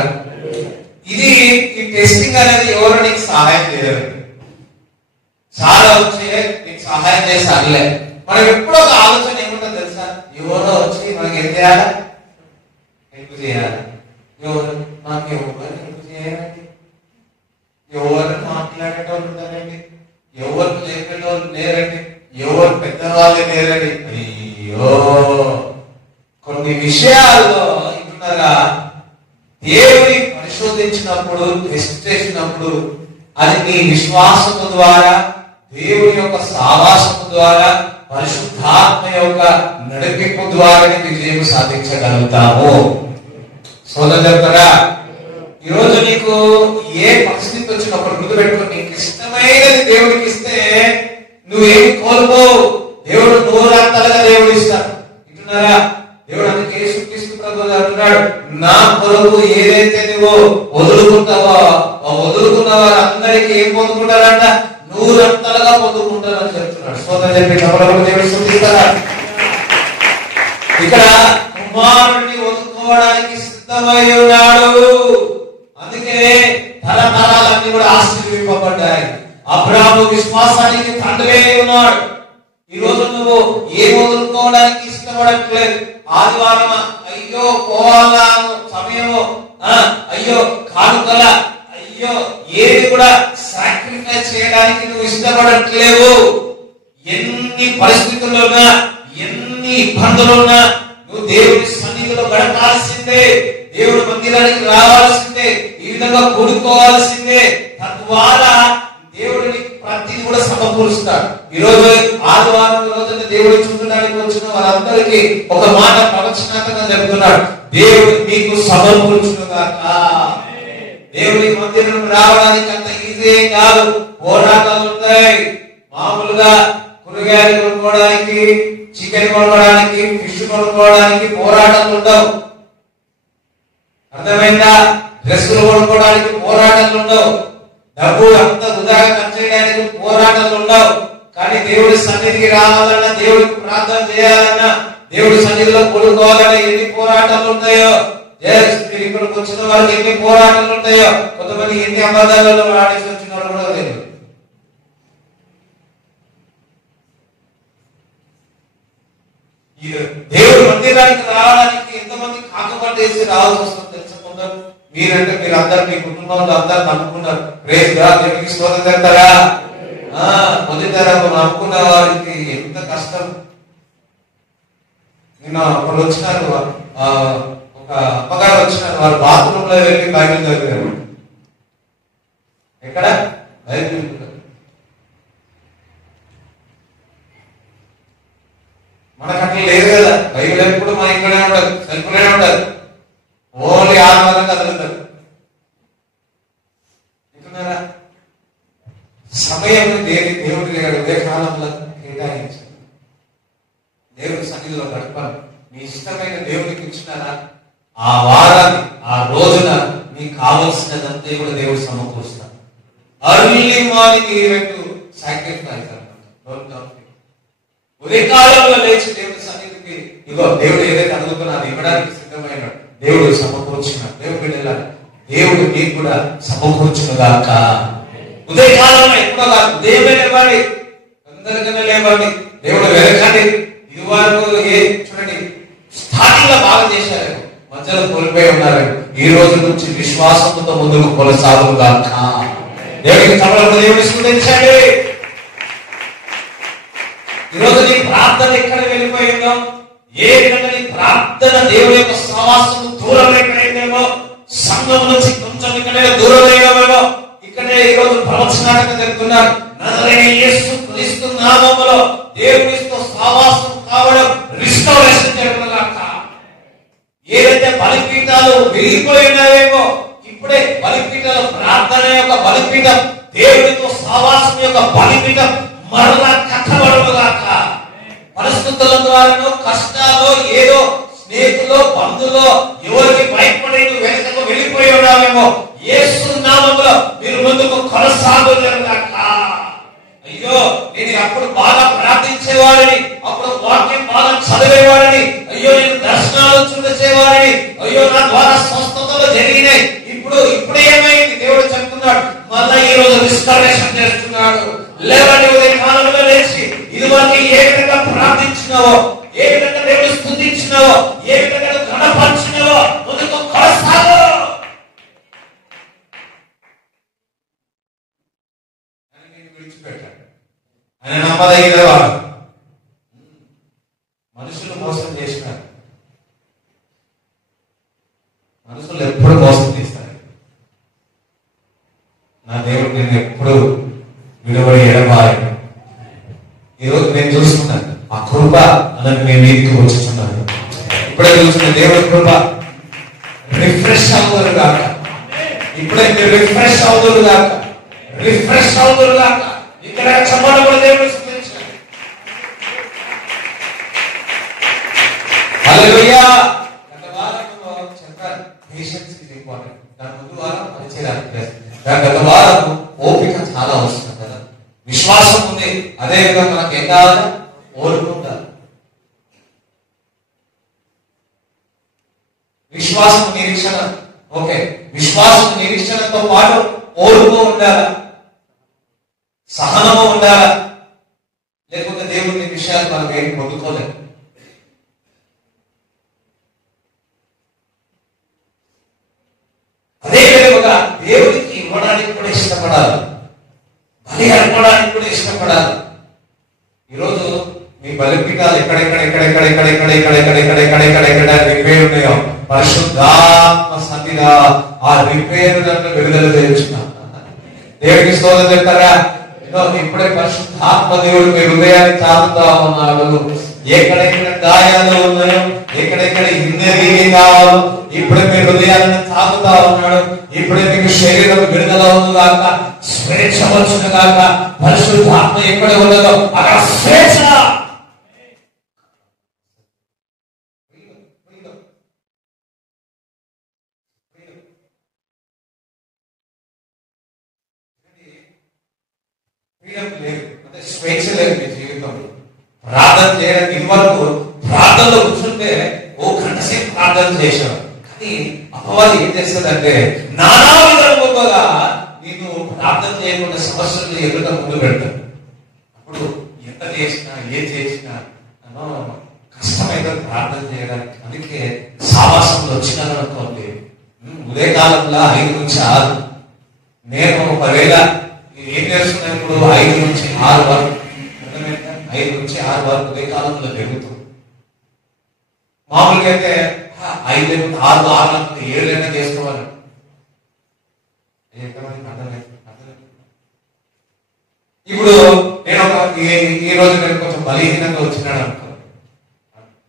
ఇది ఈ టెస్టింగ్ అనేది ఎవరు నీకు సహాయం చేయలేదు. చాలా వచ్చి నీకు సహాయం చేసి అనలే. మనం ఎప్పుడో ఒక ఆలోచన ఏముంటుందో తెలుసా? ఎవరో వచ్చి మనకి ఏం చేయాలి? హెల్ప్ చేయాలి. ఎవరు నాకు ఎవరు హెల్ప్ చేయాలండి? ఎవరు మాట్లాడేటోళ్ళు ఉంటారండి? ఎవరు చెప్పేటోళ్ళు లేరండి? ఎవరు పెద్దవాళ్ళు లేరండి? అయ్యో, కొన్ని విషయాల్లో ఇన్నారా దేవుని పరిశోధించినప్పుడు, టెస్ట్ చేసినప్పుడు అది నీ విశ్వాసము ద్వారా, దేవుని యొక్క సావాసము ద్వారా, పరిశుద్ధాత్మ యొక్క నడిపింపు ద్వారా విజయం సాధించగలుగుతాము. సోదరులారా, ఈరోజు నీకు ఏ పరిస్థితి వచ్చినప్పుడు గుర్తుపెట్టుకో, నీకు ఇష్టమైనది దేవుడికి ఇస్తే నువ్వేమి కోల్పోవు. దేవుడు నూరంతలుగా దేవుడు ఇస్తాడు. వింటున్నారా? దేవుడు అందుకే యేసుక్రీస్తు ప్రభువు అంటున్నాడు, నా కొరకు ఏదైతే నువ్వు వదులుకుంటావో వదులుకున్న వారందరికీ ఏం పొందుకుంటారంట? నూరంతలుగా పొందుకుంటారని చెప్తున్నాడు. సోదరు చెప్పి దేవుడు చూపిస్తారా? ఇక్కడ కుమారుడిని వదులుకోవడానికి సిద్ధమై ఉన్నాడు. అందుకే తరతరాలన్నీ కూడా ఆశీర్వింపబడ్డాయి. అబ్రాహాము విశ్వాసానికి తండ్రి ఉన్నాడు. ఈ రోజు నువ్వు ఏ వదులుకోవడానికి ఇష్టపడట్లేదు. ఆదివారం అయ్యో పోవాలా సమయము, అయ్యో కానుకల, అయ్యో ఏది కూడా సాక్రిఫైస్ చేయడానికి నువ్వు ఇష్టపడట్లేవు. ఎన్ని పరిస్థితులున్నా, ఎన్ని ఇబ్బందులున్నా నువ్వు దేవుడి సన్నిధిలో గడపాల్సిందే. దేవుడి మందిరానికి రావాల్సిందే. ఈ విధంగా కూడుకోవాల్సిందే. తద్వారా దేవుడు నీకు ప్రతిదీ కూడా సమకూరుస్తాడు. ఈ రోజు ఆదివారం రోజున దేవుడు చూడడానికి వచ్చిన వారందరికీ ఒక మాట ప్రవచనాత్మకంగా చెప్తున్నాడు, దేవుడు మీకు సమకూర్చుగాక. దేవుడి మందిరం రావడానికి అంత ఈజీ కాదు, పోరాటాలు ఉంటాయి. మామూలుగా కూరగాయలు కొనుక్కోవడానికి, చికెన్ కొనుక్కోవడానికి, ఫిష్ కొనుక్కోవడానికి పోరాటాలు ఉండవు. అర్థమైందా? డ్రెస్సులు కొనుక్కోవడానికి పోరాటాలు ఉండవు. డబ్బు అంత వృధాగా ఖర్చు చేయడానికి పోరాటాలు ఉండవు. కానీ దేవుడి సన్నిధికి రావాలన్నా, దేవుడికి ప్రార్థన చేయాలన్నా, దేవుడి సన్నిధిలో కూడుకోవాలన్నా ఎన్ని పోరాటాలు ఉంటాయో, ఇక్కడికి వచ్చిన వాళ్ళకి ఎన్ని పోరాటాలు ఉంటాయో, కొంతమంది ఎన్ని అబద్ధాలలో ఆడేసి వచ్చిన వాళ్ళు కూడా తెలియదు. దేవుడి మందిరానికి రావడానికి ఎంతమంది కాకపట్టేసి రావాల్సి వస్తుంది తెలుసుకుంటారు. మీరంటే మీరు అందరు, మీ కుటుంబంలో అందరు నమ్ముకున్నారు. ప్రేజ్ గాడ్, దేవునికి స్తోత్రం చెప్తారా? పొందుతారా? నమ్ముకున్న వారికి ఎంత కష్టం. నిన్న ఒకళ్ళు వచ్చినారు, ఒక అమ్మగారు వచ్చినారు. వాళ్ళు బాత్రూమ్ లో వెళ్ళి బైబిల్ చదివారు. ఎక్కడ? బైబిల్. మనకు అట్లా లేదు కదా. బైబిల్ ఎప్పుడు మన ఇంట్లోనే ఉండదు, సెల్ఫ్లోనే ఉండదు. ఓన్లీ ఆత్మకంగా చదువుతారు. వింటున్నారా? సమయం దేవుడి ఉదయ కాలంలో కేటాయించారు. దేవుడి సన్నిధిలో గడపాలి. మీ ఇష్టమైన దేవుడికి ఇచ్చినారా? ఆ వారాన్ని, ఆ రోజున మీకు కావలసినదంతా కూడా దేవుడు సమకూరుస్తాడు. అర్లీ మార్నింగ్ ఈవెంట్ సాక్రిఫైస్ అన్నమాట. ఉదయకాలంలో లేచి దేవుడి సన్నిధికి, ఇగో దేవుడు ఏదైతే అడుగుతున్నాడు ఇవ్వడానికి సిద్ధమైనాడు. దేవుడు సమకూర్చున్నాడు. దేవుడు మీకు కూడా సమకూర్చునుగాక. ఉదయకాలంలో ఎప్పుడో కాదు, ఉదయమే లేవండి, తొందరగానే లేవండి. దేవుడు వెరకండి. ఇది వరకు చూడండి, స్టార్టింగ్ లో బాగా చేశారు, మధ్యలో కోల్పోయి ఉన్నారు. ఈ రోజు నుంచి విశ్వాసంతో ముందుకు కొనసాగుగాక. దేవుడికి తమలో దేవుడిని స్తుతించండి. ఈరోజు నీ ప్రార్థన ఎక్కడ వెళ్ళిపోయిందో, ఏ విధంగా నీ ప్రార్థన దేవుడి యొక్క సహవాసము దూరం అయిపోయిందేమో, సంఘం నుంచి కొంచెం ఇక్కడే దూరం అయ్యామేమో. ఇక్కడే ఈరోజు ప్రవచనాన్ని చెప్తున్నారు, నజరేయుడైన యేసు క్రీస్తు నామములో దేవునితో సహవాసం కావడం రిస్టోరేషన్ జరుగుగాక. ఏదైతే బలిపీఠాలు విరిగిపోయినాయేమో ఇప్పుడే బలిపీఠంలో ప్రార్థన యొక్క బలిపీఠం, దేవుడితో సహవాసం యొక్క బలిపీఠం మరలా కట్టబడుగాక. పరిస్థితుల ద్వారానో కష్టాలు ఏదో స్నేహితులో బంధువులో ఎవరికి భయపడి వెనకకు వెళ్ళిపోయి ఉన్నామేమో, యేసు నామములో మీరు ముందుకు కొనసాగుగాక. అయ్యో నేను అప్పుడు బాగా ప్రార్థించేవాడిని, అప్పుడు వాక్యం బాగా చదివేవాడిని, అయ్యో నేను దర్శనాలు చూసేవాడిని, అయ్యో నా ద్వారా స్వస్థతలు జరిగినాయి, ఇప్పుడు ఏమైంది? దేవుడు చెప్తున్నాడు మళ్ళా ఈ రోజు రిస్టరేషన్ చేస్తున్నాడు. లేవండి, ఉదయం కాలంలో లేచి ఇదివరకు ఏ విధంగా ప్రార్థించినావో, ఏ విధంగా దేవుడు స్తుతించినావో, ఏ విధంగా గణపరిచినావో ముందుకు కొనసాగు. విడిచిపెట్టాడు. ఆయన నమ్మదగిన వాడు. మనుషులు మోసం చేసినారు, మనుషులు ఎప్పుడు మోసం చేస్తారు. నా దేవుడు నేను ఎప్పుడు విలువడి ఎడబాయను. ఈరోజు నేను చూస్తున్నాను ఆ కృప అన్నది మీ మీదకి వచ్చుతున్నాను. ఇప్పుడే చూస్తున్న దేవుడి కృప రిఫ్రెష్ అవుతారు కాక, ఇప్పుడే మీరు రిఫ్రెష్ అవుతారు కాక, రిఫ్రెష్ అవుతారు కాక. ఇక్కడ చెప్పడం కూడా దేవుడు చూపించాడు. హల్లెలూయా. గత వారంలో చెప్పారు పేషెన్స్ ఇస్ ఇంపార్టెంట్. దాని ముందు వారం పరిచయాలు, గత వారం ఓపిక చాలా అవసరం కదా. విశ్వాసం ఉంది, అదే విధంగా మనకు ఏం కావాలి? ఓర్పు ఉండాలి. విశ్వాసం నిరీక్షణ, ఓకే, విశ్వాసం నిరీక్షణతో పాటు ఓర్పు ఉండాలా, సహనము ఉండాలా, లేకపోతే దేవుని విషయాలు మనం ఏం పొందుకోలేము. అదే విధంగా దేవుడికి ఇవ్వడానికి కూడా ఇష్టపడాలి, బలి అర్పడానికి కూడా ఇష్టపడాలి. ఈరోజు మీ బలిపీఠాలు ఎక్కడెక్కడ రిపేర్ ఉన్నాయో పరిశుద్ధాత్మ సన్నిధిగా ఆ రిపేర్ విడుదల చేయించున్నాం. దేవుడికి స్తోత్రం చెప్తారా? ఇప్పుడే పరిశుద్ధాత్మ దేవుడు మీ హృదయాన్ని తాకుతా ఉన్నాడు. ఎక్కడెక్కడ గాయాలు ఉన్నాయో, ఎక్కడెక్కడ ఇంజరీ కావాలో ఇప్పుడే మీ హృదయాలను తాకుతా ఉన్నాడు. ఇప్పుడే మీకు శరీరం విడుదల అవుతుంది కాక, స్వేచ్ఛ వచ్చును కాక. పరిశుద్ధాత్మ ఎక్కడ ఉన్నదో అక్కడ స్వేచ్ఛ. అంటే స్వేచ్ఛ లేదు మీ జీవితంలో. ప్రార్థన చేయడానికి ఇదివరకు ప్రార్థనలో కూర్చుంటే ఓ గంట సేపు ప్రార్థన చేశాడు. కానీ అపవాది ఏం చేస్తుందంటే నానా విధములుగా నేను ప్రార్థన చేయకుండా సమస్యలు ఎదుట ముందు పెడతాను. అప్పుడు ఎంత చేసినా ఏం చేసినా కష్టమైతే ప్రార్థన చేయడానికి. అందుకే సావాసంలో వచ్చినాను అనుకోండి, ఉదయకాలంలో 5 నుంచి 6 నేను ఒకవేళ ఏం చేస్తున్నాను ఇప్పుడు 5 నుంచి 6 వరకు 5 నుంచి 6 వరకు ఉదయకాలంలో జరుగుతుంది. మామూలుగా అయితే 5 6 7 చేసుకోవాలి. ఇప్పుడు నేను ఈ రోజు నేను కొంచెం బలహీనంగా వచ్చినాడు అనుకో,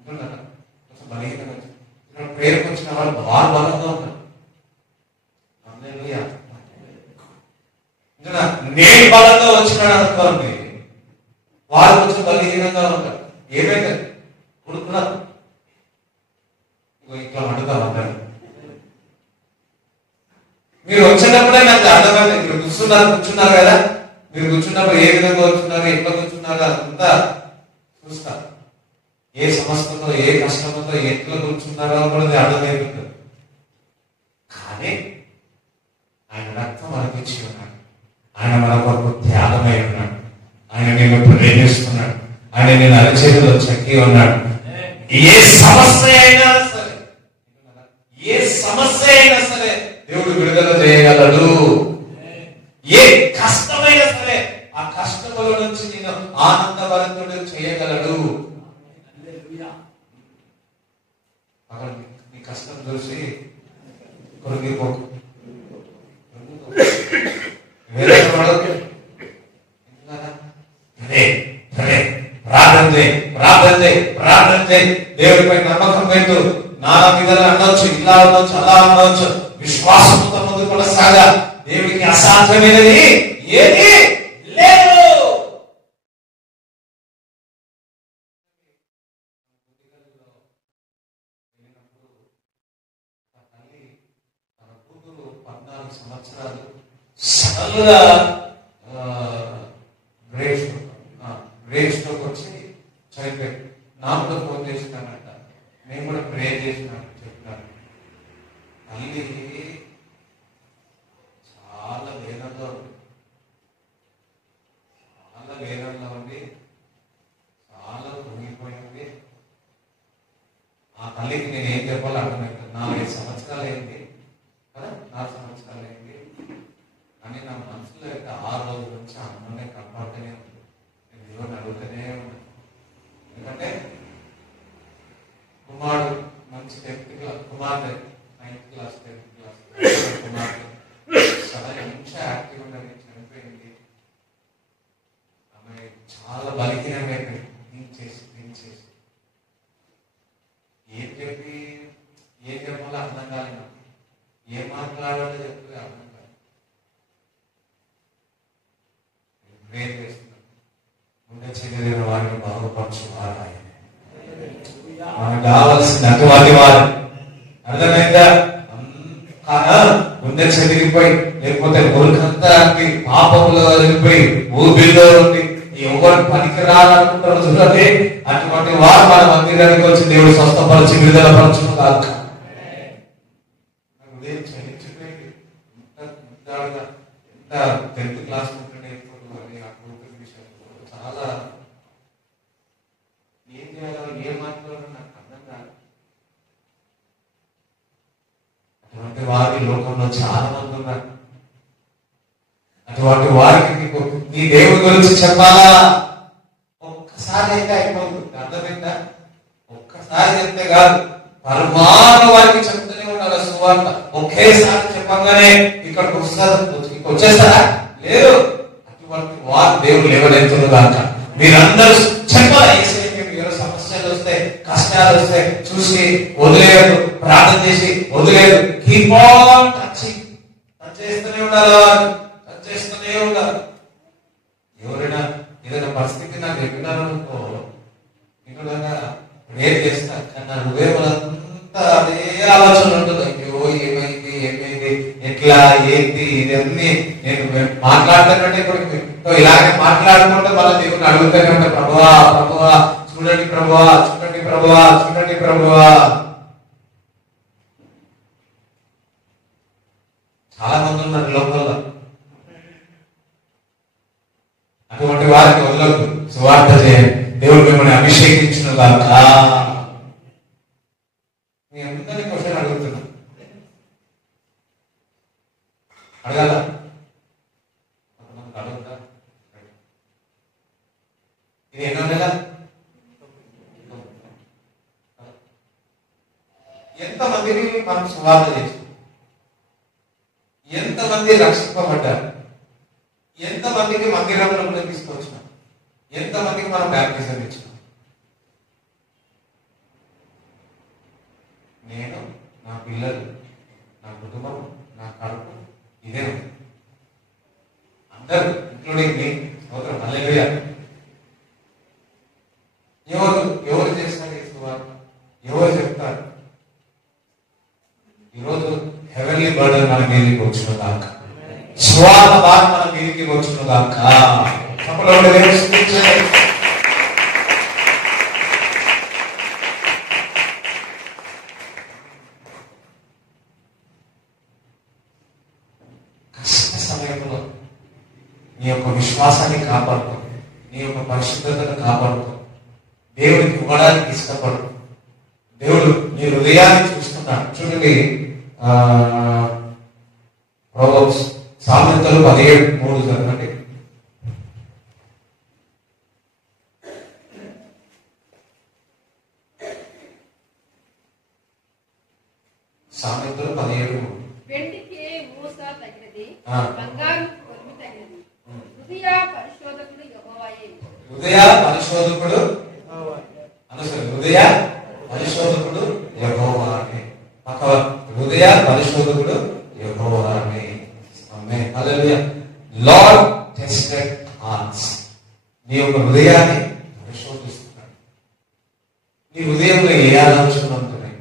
కొంచెం బలహీనంగా ప్రేరకు వచ్చిన వాళ్ళు బలంగా ఉన్నారు. నేను బలంగా వచ్చినాడు అనుకోండి, వారు కొంచెం బలహీనంగా ఉంటారు. ఏమైతే కొడుకున్నారు ఇట్లా అడుగుతా ఉంటారు. మీరు వచ్చేటప్పుడే నాకు అర్థమైంది. మీరు కూర్చున్నారు కదా, మీరు కూర్చున్నప్పుడు ఏ విధంగా కూర్చున్నారు, ఎట్లా కూర్చున్నారు అదంతా చూస్తా. ఏ సమస్యతో ఏ కష్టంతో ఎట్లా కూర్చున్నారో కూడా అర్థమైపోతుంది. కానీ ఆయన రక్తం అనిపించి ఉన్నాడు, ఆయన మన కొరకు త్యాగమై ఉన్నాడు, ఆయన నేను ప్రేమిస్తున్నాడు, ఆయన నేను అరచేతిలో చెక్కి ఉన్నాడు. ఏ సమస్య అయినా సరే, ఏ సమస్య అయినా సరే దేవుడు విడుదల చేయగలడు. ఏ కష్టమైనా సరే ఆ కష్టముల నుంచి నేను ఆనందభరితుడు చేయగలడు. నీ కష్టం చూసి కొరిగిపోకు, ప్రార్థన చేయి, దేవుడిపై నమ్మకం పెట్టు. నా మీద అనవచ్చు, ఇలా అనవచ్చు, అలా అనవచ్చు, విశ్వాసంతో ముందు ముందు కొనసాగా. దేవుడికి అసాధ్యమైనది ఏది లేదు. తన కూతురు 14 సంవత్సరాలు సడన్గా బ్రేక్ స్ట్రోక్ వచ్చి చనిపోయాడు. నాకు కూడా ఫోన్ చేసినానంట, నేను కూడా ప్రే చేసినాను, చెప్పినాను. తల్లి చాలా వేదంలో ఉండి చాలా పొంగిపోయింది. ఆ తల్లికి నేను ఏం చెప్పాలో అర్థమైంది. 4 సంవత్సరాలు అయింది కదా, 4 సంవత్సరాలు అయింది అని నా మనసులో అయితే 6 రోజుల నుంచి అమ్మనే కాపాడుతూనే ఉంది. నేను దేవుని అడుగుతూనే ఉన్నాను. ఎందుకంటే కుమారుడు మంచి 10th క్లాస్, కుమార్తె 9th క్లాస్ 10th క్లాస్ కుమార్తె చాలా మంచి యాక్టివ్ ఉండని చనిపోయింది. ఆమె చాలా బలహీనంగా అయిపోయింది. దించేసి ఏం చెప్పాలో అర్థం కాలేదు. నాకు ఏం మాట్లాడాలో చెప్తే అర్థం కాదు. ప్రేర్ చేస్తున్నాను, గుండె చెదిరిన వారిని బాగుపరచు వారు మనకు కావాల్సింది అటువంటి వారు. అర్థమైందా? గుండె చెదిరిపోయి లేకపోతే ఊరికంతా పాపంలో వెళ్ళిపోయి ఊబిలో ఉండి ఎవరు పనికి రాలనుకుంటారు చూడండి, అటువంటి వారు మన మందిరానికి వచ్చి దేవుడు స్వస్థపరిచి విడుదల పరచును కాక. ఉదయం చలించిపోయింది. ఎంత 10th క్లాస్ ఉంటుండే అని ఆ కూతురు విషయం చాలా ఏం చేయాలో ఏం మాట్లాడాలో నాకు అర్థం కాదు. అటువంటి వారి లోకంలో చాలా మంది ఉన్నారు. అటువంటి వారికి నీకు నీ దేవుడి గురించి చెప్పాలా? ఒక్కసారి అయితే అయిపోతుంది. అర్థమైందా? ఒక్కసారి చెప్తే కాదు, పరమాను వారికి చెప్తూనే ఉండాలి సువార్త. ఒకేసారి చెప్పంగానే ఇక్కడికి వచ్చేస్తారా? లేదు. అటువంటి వారు దేవుడు లేవనెత్తును గాక. మీరందరూ చెప్పాలి. సమస్యలు వస్తే, కష్టాలు వస్తే చూసి వదిలేదు, ప్రార్థన చేసి వదిలేదు. కీప్ ఆన్ టచింగ్, టచ్ చేస్తూనే ఉండాలి. ఎవరైనా ఏదైనా పరిస్థితి నాకు చెప్పినారు అనుకో, ఇక్కడ ప్రేర్ చేస్తాను, కానీ నా హృదయం అంతా అదే ఆలోచన ఉంటుంది. అయ్యో ఏమైంది, ఎట్లా, ఏంటి, ఇదన్నీ నేను మాట్లాడుతానంటే ఇప్పుడు ఇలాగే మాట్లాడుకుంటే మళ్ళీ దేవుని అడుగుతూనే ఉంటా, ప్రభువా చూడండి ప్రభువా. చాలా మంది ఉన్నారు లోకంలో. అటువంటి వారికి వదలొద్దు, సువార్త చేయండి. దేవుడు మిమ్మల్ని అభిషేకించును గాక. మీ అందరినీ క్వశ్చన్ అడుగుతున్నా, అడగాల? అడుగుతా. ఇది ఎన్నో నెల? ఎంతమందిని మనం సువార్త చేసాం? ఎంతమంది రక్షింపబడ్డారు? ఎంతమందికి మందిరంలో తీసుకొచ్చినాం? ఎంతమందికి మనం బ్యాప్టిజం ఇచ్చినాం? నేను, నా పిల్లలు, నా కుటుంబం, నా కడుపు, ఇదే అందరూ, ఇంక్లూడింగ్ మీ సోదరు. హల్లెలూయా. ఎవరు చేస్తారు ఈ సువార్త? ఎవరు చెప్తారు? ఈరోజు హెవెన్లీ బర్డెన్ మన మీదకి వచ్చిన దాకా, స్వార్థ భారం మన మీదకి వచ్చిన దాకా కష్ట సమయంలో నీ యొక్క విశ్వాసాన్ని కాపాడుకో, నీ యొక్క పరిశుద్ధతను కాపాడుకో. దేవుడికి ఇవ్వడానికి ఇష్టపడు. దేవుడు నీ హృదయాన్ని చూస్తున్నాడు. చూడండి, ప్రొవర్బ్స్ సామెతలు 17:3 చదవండి. సామెతలు 17:3. వెండికి మూస తగినది, బంగారు కొలిమి తగినది. హృదయ పరిశోధకుడు యెహోవాయే. హృదయ పరిశోధకుడు అనుసరి. హృదయ పరిశోధకుడు యెహోవానే. హృదయ పరిశోధకుడు యెహోవానే. హల్లెలూయా. Lord tested hearts. నీ యొక్క హృదయాన్ని పరిశోధిస్తున్నాడు. నీ హృదయంలో ఏ ఆలోచనలు ఉంటున్నాయి,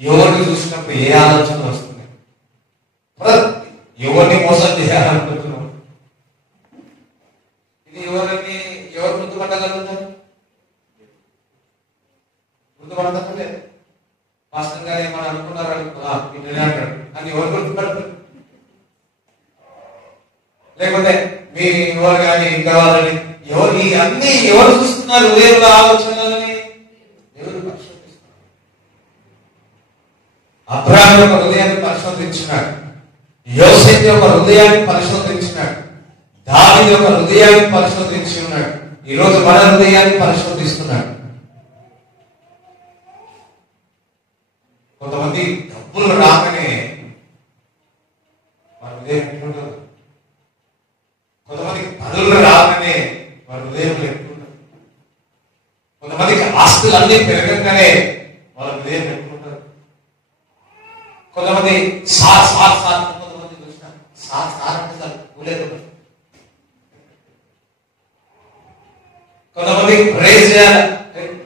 ఎవరిని చూసినప్పుడు ఏ ఆలోచనలు వస్తున్నాయి, ఎవరిని మోసం చేయాలనుకుంటున్నావు, ఇది ఎవరు గుర్తుపట్టగలుగుతారు? గుర్తుపడతలేదు. పాస్టర్ గారు ఏమని అనుకున్నారు ఇట్లనే అంటాడు అని ఎవరు గుర్తుపడతారు? లేకపోతే మీ ఎవరు కానీ ఇంకా వాళ్ళని ఎవరు ఈ అన్ని ఎవరు చూస్తున్నారు? హృదయంలో ఆలోచనలని ఎవరు పరిశోధిస్తున్నారు? అబ్రాహాము యొక్క హృదయాన్ని పరిశోధించినాడు, యోసేపు యొక్క హృదయాన్ని పరిశోధించినాడు, దావీదు యొక్క హృదయాన్ని పరిశోధించి ఉన్నాడు. ఈరోజు మన హృదయాన్ని పరిశోధిస్తున్నాడు. కొంతమంది డబ్బులు రాకనే వారి హృదయం ఎట్లుంటుంది, కొంతమందికి పనులు రాకనే వారి హృదయం ఎట్లుంటుంది, కొంతమందికి ఆస్తులు అన్ని పెరగగానే వాళ్ళ హృదయం ఎట్లుంటుంది, కొంతమంది సార్ సార్ సార్ కొంతమంది చూసిన సార్ సార్ అంటే సార్ కూలేదు, కొంతమంది ప్రేజ్ చేయాలి,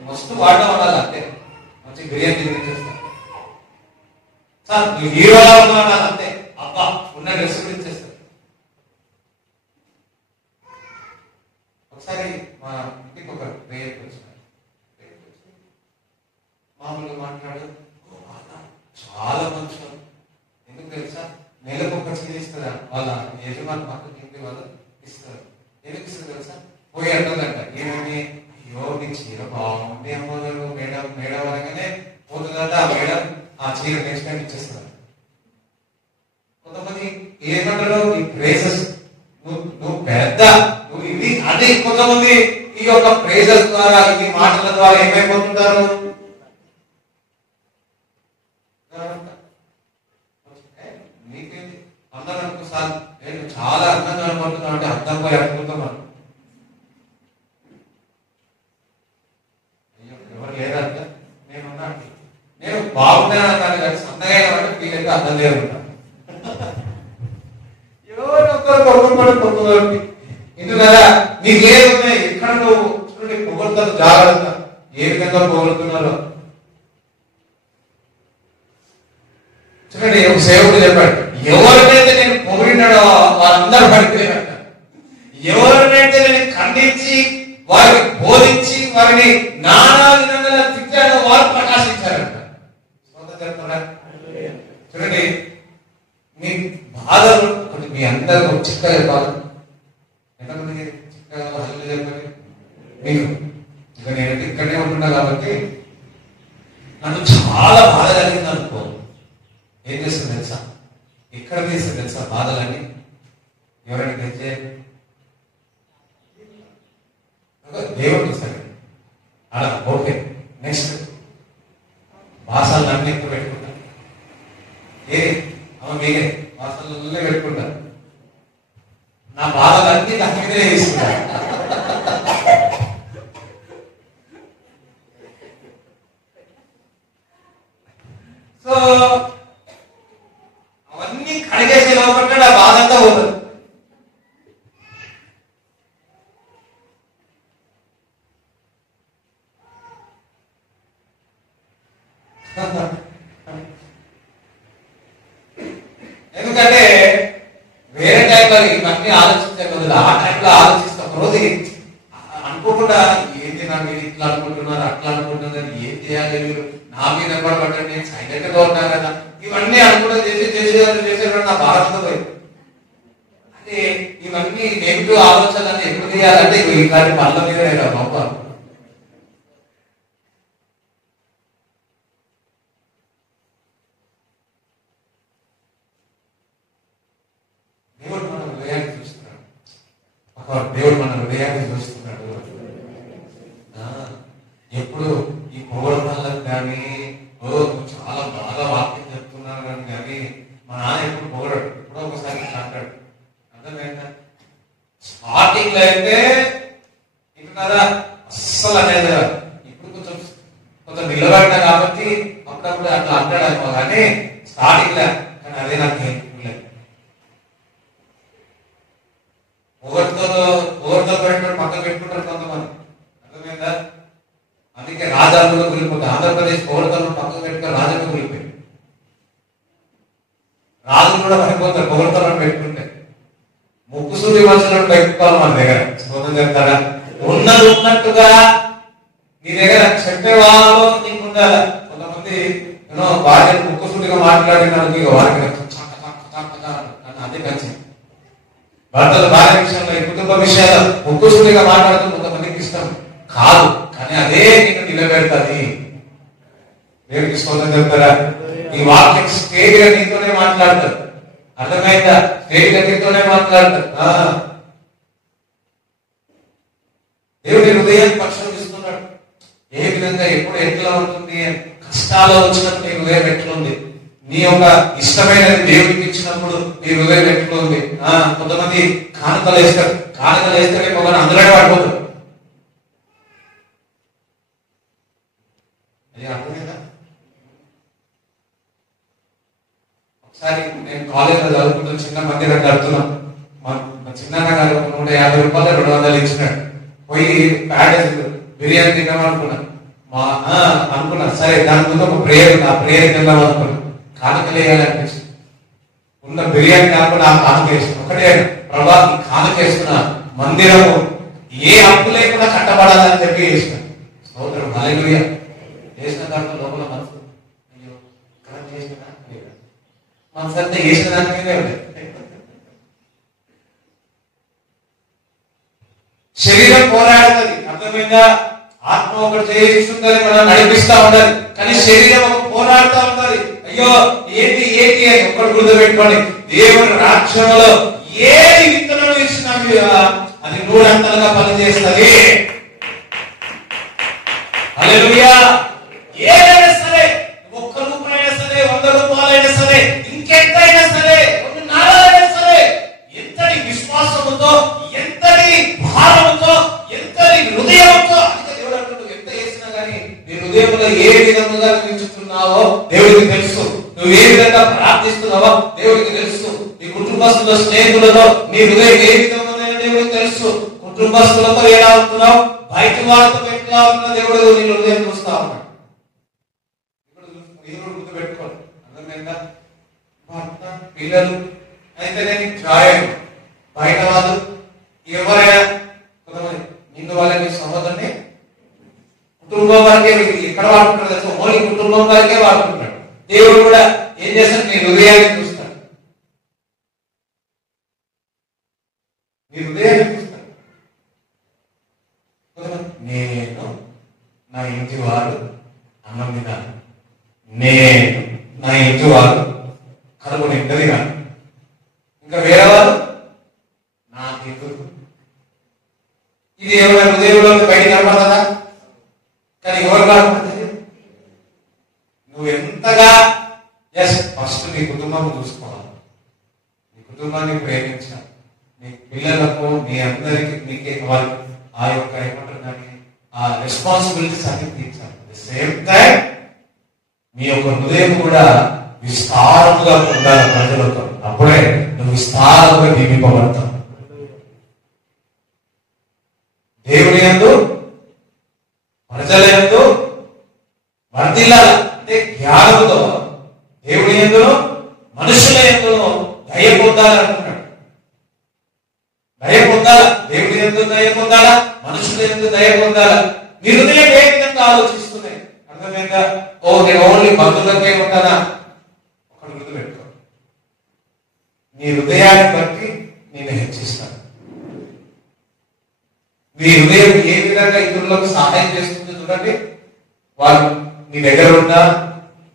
మస్తు వాడడం ఉండాలి, అంటే మంచి బిర్యానీ తినిపించేస్తారు సార్, నువ్వు హీరోలా ఉన్నావు అంతే, అబ్బా ఉన్న డ్రెస్ ఇచ్చేస్తారు. ఒకసారి మా ఇంటికి ఒక ప్రేయర్ వచ్చినారు, మామూలుగా మాట్లాడు, చాలా మంచి, ఎందుకు తెలుసా, నెలకు ఒక చీర ఇస్తారా వాళ్ళ యజమాని పక్కకి ఇంటి వాళ్ళు ఇస్తారు. ఎందుకు ఇస్తారు తెలుసా? పోయి అంటుందంట, ఏమని, అయ్యో నీ చీర బాగుంది అమ్మగారు, మేడం మేడం అనగానే పోతుందంట ఆ మేడం ఆ చీర నెక్స్ట్ టైం ఇచ్చేస్తారు. కొంతమంది ఏమంటారు, ఈ ప్రేజెస్ నువ్వు పెద్ద నువ్వు ఇది అది. కొంతమంది ఈ యొక్క ప్రేజెస్ ద్వారా ఈ మాటల ద్వారా ఏమైపోతుంటారు, నీకేంటి అందరూ అనుకోసారి నేను చాలా అందంగా అనుకుంటున్నాను అంటే అర్థం పోయి అనుకుంటున్నాను, అయ్యో ఎవరు లేదంట నేనున్నా, నేను బాగున్నాను కానీ సన్నగా అంటే వీళ్ళైతే అర్థం లేకుండా ఎవరు ఒకరు కొడుకుపడి ఎందుకలా నీకు ఏమున్నాయి, ఎక్కడ నువ్వు చూడండి పొగడుతారు, జాగ్రత్త ఏ విధంగా పొగడుతున్నారో చూడండి. ఒక సేవకుడు చెప్పాడు, ఎవరినైతే నేను పొగిడినాడో వారందరూ పడిపోయారంట, ఎవరినైతే నేను ఖండించి వారిని బోధించి వారిని నానా విధంగా తిట్టాడో వారు ప్రకాశించారంట. చూడండి, మీ బాధలు ఒకటి, మీ అందరూ చిక్కగా బాధ ఎంతమంది చిక్కగా బాధలు చెప్పండి మీకు. ఇంకా నేనైతే ఇక్కడనే ఉంటున్నా కాబట్టి నన్ను చాలా బాధ కలిగింది అనుకో, ఏం చేస్తుంది తెలుసా, ఎక్కడ తీస్తుంది తెలుసా బాధలన్నీ, ఎవరైనా తెచ్చే దేవుడు తీస్తాడు అలా. ఓకే, నెక్స్ట్ భాషలు అన్నీ ఎక్కువ పెట్టుకుంటా, మీరే భాషలే పెట్టుకుంటా, నా బాధలన్నీ దాని మీదే తీసుకుంటా. సో అవన్నీ కడిగేసే లోపల నా బాధ అంతా పోతుంది. ఎందుకంటే వేరే టైంలో ఇవన్నీ ఆలోచించే బదులు ఆ టైంలో ఆలోచిస్తే ఒక రోజు అనుకోకుండా ఏంటి నా మీరు ఇట్లా అనుకుంటున్నారు అట్లా అనుకుంటున్నారు, ఏం చేయాలి మీరు నా మీద పడబడ్డండి, నేను సైలెంట్ గా ఉన్నా కదా, ఇవన్నీ అనుకుంటా చేసేవాడు నా భారత్లో పోయి. అంటే ఇవన్నీ నెగిటివ్ ఆలోచనలు ఎప్పుడు చేయాలంటే ఇలాంటి పనుల మీద గొప్ప. దేవుడు మన హృదయాన్ని చూస్తున్నాడు, దేవుడు మన హృదయాన్ని చూస్తున్నాడు. ఎప్పుడు ఈ పొగడలకు కానీ చాలా బాగా వాక్యం చెప్తున్నారు కానీ మా నాన్న ఎప్పుడు పొగడాడు, ఎప్పుడో ఒకసారి అంటాడు. అర్థమైందా? స్టార్టింగ్ లో అయితే ఇంటున్నారా అస్సలు అనేది కాదు, ఇప్పుడు కొంచెం నిలబడినా కాబట్టి అప్పుడప్పుడు అట్లా అంటాడు అనుకో, కానీ స్టార్టింగ్ లో కానీ అదే నాకు చేసి పొగడతలను పక్కకు పెట్టుకుని రాజుగా కూలిపోయి రాజులు కూడా పడిపోతారు పొగడతలను పెట్టుకుంటే. ముక్కుసూరి మనుషులను పెట్టుకోవాలి మన దగ్గర. స్తోత్రం చెప్తారా? ఉన్నది ఉన్నట్టుగా నీ దగ్గర చెప్పే వాళ్ళలో నీకు ఉండాలి. కొంతమంది భార్యను ముక్కుసూటిగా మాట్లాడినందుకు వారికి అదే నచ్చింది. భర్తలు భార్య విషయంలో ఈ కుటుంబ విషయాలు ముక్కుసూటిగా మాట్లాడుతూ కొంతమందికి ఇష్టం కాదు, కానీ అదే నీకు నిలబెడతాది. దేవుడికి స్తోత్రం చెప్తారా? ఈ వాక్యం స్టేజ్ గా నీతోనే మాట్లాడతారు. అర్థమైందా? స్టేజ్ గా నీతోనే మాట్లాడతారు. దేవుడి హృదయాన్ని పరిశోధిస్తున్నాడు. ఏ విధంగా ఎప్పుడు ఎట్లా ఉంటుంది, కష్టాలు వచ్చినప్పుడు నీ హృదయం ఎట్లుంది, నీ యొక్క ఇష్టమైనది దేవుడికి ఇచ్చినప్పుడు నీ హృదయం ఎట్లుంది. కొంతమంది కానుకలు వేస్తారు, కానుకలు వేస్తే ఒక అందులోనే పడిపోతారు. అర్థమైందా? ఒకసారి నేను కాలేజీలో చదువుకుంటూ చిన్న మందిరం కడుతున్నాం. మా చిన్న గారు 150 రూపాయలు 200 ఇచ్చినాడు. పోయి ప్యాడేజ్ బిర్యానీ తిన్నాం అనుకున్నాను. అనుకున్నా సరే దాని ముందు ఒక ప్రేయర్, ఆ ప్రేయర్ తిందాం అనుకున్నాను. కానుకలు వేయాలనిపించింది. ఉన్న బిర్యానీ కాకుండా ఆ కానుక వేస్తున్నా. ఒకటే ప్రభా ఈ కానుక వేస్తున్నా, మందిరము ఏ అప్పు లేకుండా కట్టబడాలని చెప్పి వేసిన. స్తోత్రం హల్లెలూయా. వేసిన దాంట్లో లోపల మనసు అయ్యో కరెక్ట్ చేసిన మనసు అంతా వేసిన దాని మీదే ఉంది. శరీరం పోరాడుతుంది, అర్థమైందా? ఆత్మ ఒకటి చేయిస్తుందని మనం నడిపిస్తా ఉండాలి, కానీ శరీరం ఒక పోరాడుతూ ఉండాలి. అయ్యో ఏంటి ఏంటి అని ఒక్కటి గుర్తుపెట్టుకోండి. దేవుని రాజ్యంలో ఏది విత్తనం ఇచ్చినా అది 100 అంతలుగా పనిచేస్తుంది. హల్లెలూయా. ఏదైనా సరే, 1 రూపాయైనా సరే, 100 రూపాయలైనా సరే, ఇంకెంతైనా సరే, 1 నాణాలైనా సరే, ఎంతటి విశ్వాసంతో, ఎంతటి భారంతో, ఎంతటి హృదయంతో, దేవుడు అంటున్నాడు ఎంత చేసినా కానీ నీ హృదయంలో ఏ విధంగా నిలుచుతున్నావో దేవుడికి తెలుసు. నువ్వు ఏ విధంగా ప్రార్థిస్తున్నావో దేవుడికి తెలుసు. నీ కుటుంబస్తుల స్నేహితులతో నీ హృదయం ఏ విధంగా దేవుడికి తెలుసు. కుటుంబస్తులతో ఎలా ఉంటున్నావు, బయట వాళ్ళతో ఎట్లా ఉంటున్నా దేవుడు నీ హృదయం చూస్తా ఉన్నాడు. ఇప్పుడు గుర్తుపెట్టుకోండి. అర్థమైందా? భర్త పిల్లలు అయితే నేను జాయిన్, బయట వాళ్ళు ఎవరైనా కొంతమంది నిన్ను వాళ్ళని సహోదరుని కుటుంబం వరకే ఎక్కడ వాడుకుంటాడు తెలుసు, ఓన్లీ కుటుంబం వరకే వాడుకుంటాడు. దేవుడు కూడా ఏం చేస్తాడు, నీ హృదయాన్ని చూస్తాడు. నీ హృదయాన్ని చూస్తాడు. నేను నా ఇంటి వారు అన్నం తినాలి, నేను నా ఇంటి వారు కడుపు నిండా తినాలి, ఇంకా వేరే వారు నాకెందుకు. ఇది ఎవరైనా హృదయంలో బయట కనపడదా? కానీ ఎవరు కనపడుతుంది? నువ్వు ఎంతగా ఫస్ట్ నీ కుటుంబం చూసుకోవాలి, నీ కుటుంబాన్ని ప్రేమించాలి, నీ పిల్లలకు నీ అందరికి నీకే వాళ్ళు ఆ యొక్క ఏమంటారు దాన్ని ఆ రెస్పాన్సిబిలిటీస్ అన్ని తీర్చాలి. సేమ్ టైం నీ యొక్క హృదయం కూడా విస్తారముగా ఉండాలి ప్రజలతో. అప్పుడే నువ్వు విస్తారముగా దీవింపబడతావు. దేవుని యందు ప్రజల యందు వర్ధిల్లాలి అంటే జ్ఞానముతో, దేవుని యందు మనుషుల యందు దయ పొందాలనుకున్నాడు. దయ పొందాలా, దేవుని యందు దయ పొందాలా, మనుషుల యందు దయ పొందాలా. నీ హృదయం ఏ విధంగా ఆలోచిస్తున్నాయి? అర్థమైందా? నేను ఓన్లీ బంధువులకే ఉంటానా? ఒకటి గుర్తుపెట్టుకో, నీ హృదయాన్ని బట్టి నేను హెచ్చిస్తాను. నీ హృదయం ఏ విధంగా ఇతరులకు సహాయం చేస్తుందో చూడండి. వారు నీ దగ్గర ఉన్నా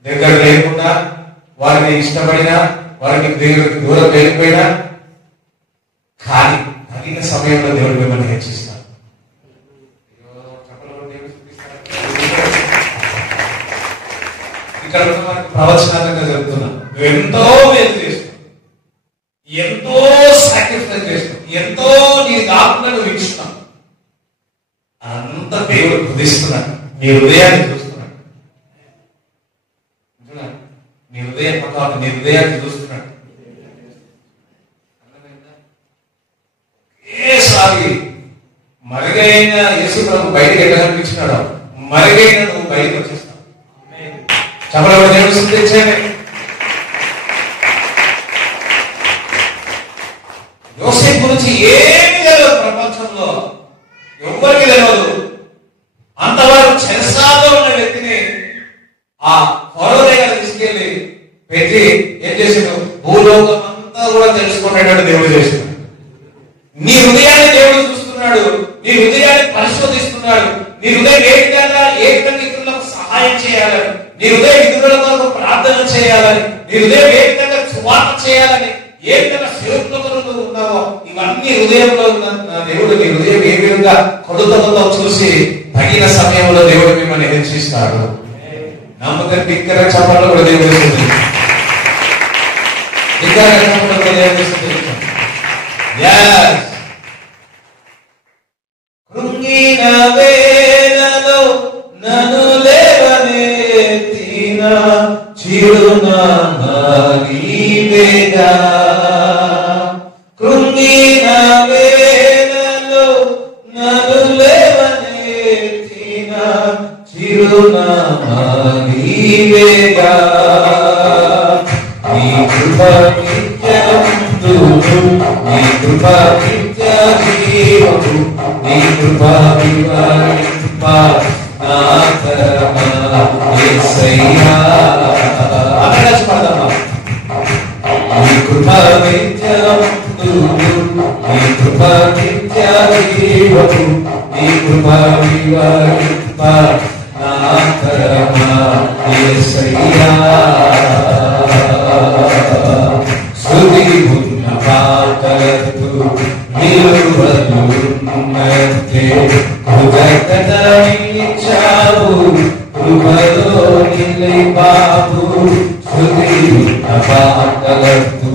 దగ్గర లేకుండా, వారిని ఇష్టపడినా వారికి దేవుడికి దూరం వెళ్ళిపోయినా, కానీ తగిన సమయంలో దేవుడు మిమ్మల్ని హెచ్చిస్తాడు. ఇక్కడ మనకు ప్రవచనాత్మకంగా జరుగుతున్నా, నువ్వు ఎంతో మేలు చేస్తున్నావు, ఎంతో సాక్రిఫైస్ చేస్తున్నావు, ఎంతో నీ కాకుండా నువ్వు ఇస్తున్నావు. అంత దేవుడు బుధిస్తున్నాడు, నీ హృదయాన్ని చూస్తున్నాడు. నీ హృదయం పక్కన నీ హృదయాన్ని చూస్తున్నాడు. ఏసారి మరుగైన యేసు ప్రభు బయటకు ఎట్లా కనిపించినాడో మరుగైన నువ్వు బయటకు వచ్చేస్తావు. చెప్పలేడు దేవుడు స్తుతించండి. యోసేపు గురించి ఏమి తెలియదు, ప్రపంచంలో ఎవరికి తెలియదు. అంతవరకు చెరసాల్లో ఉన్న వ్యక్తిని ఆ ఫరో దగ్గర తీసుకెళ్లి పెట్టి ఏం చేసాడు, భూలోకం అంతా కూడా తెలుసుకునేటట్టు దేవుడు చేస్తున్నాడు. నీ హృదయాన్ని దేవుడు చూస్తున్నాడు, నీ హృదయాన్ని పరిశోధిస్తున్నాడు. నీ హృదయం ఏ విధంగా ఇతరులకు సహాయం చేయాలని, నీ హృదయం ఇతరుల కొరకు ప్రార్థన చేయాలని, నీ హృదయం ఏ విధంగా సువార్త చేయాలని, ఏ విధంగా సేవకులకు ఉన్నావో ఇవన్నీ హృదయంలో ఉన్న దేవుడు నీ హృదయం ఏ విధంగా కొడుతతో చూసి తగిన సమయంలో దేవుడు మిమ్మల్ని హెచ్చిస్తాడు. నమ్మకం బిగ్గర చెప్పడంలో కూడా దేవుడు బిగ్గర చెప్పడంలో దేవుడు కృంగిన వేళలో నన్ను లేవనెత్తిన చిరునామా నీవేగా. కృంగిన వేళలో నన్ను లేవనెత్తిన చిరునామా నీవేగా. నీ కృప నిత్యముందు, నీ కృప నిత్య జీవము, నీ కృప వివరింప నా తరమా యేసయ్యా. అందరూ పాడదామా? నీ కృప నిత్యముందు, నీ కృప నిత్య జీవము, నీ కృప వివరింప నా తరమా యేసయ్యా. స్తుతి ఉన్న పాటలతో నిలువలున్నట్టే కృతజ్ఞతనిచ్చావు, కృపలో నిలై బాబు. స్తుతి ఉన్న పాటలతో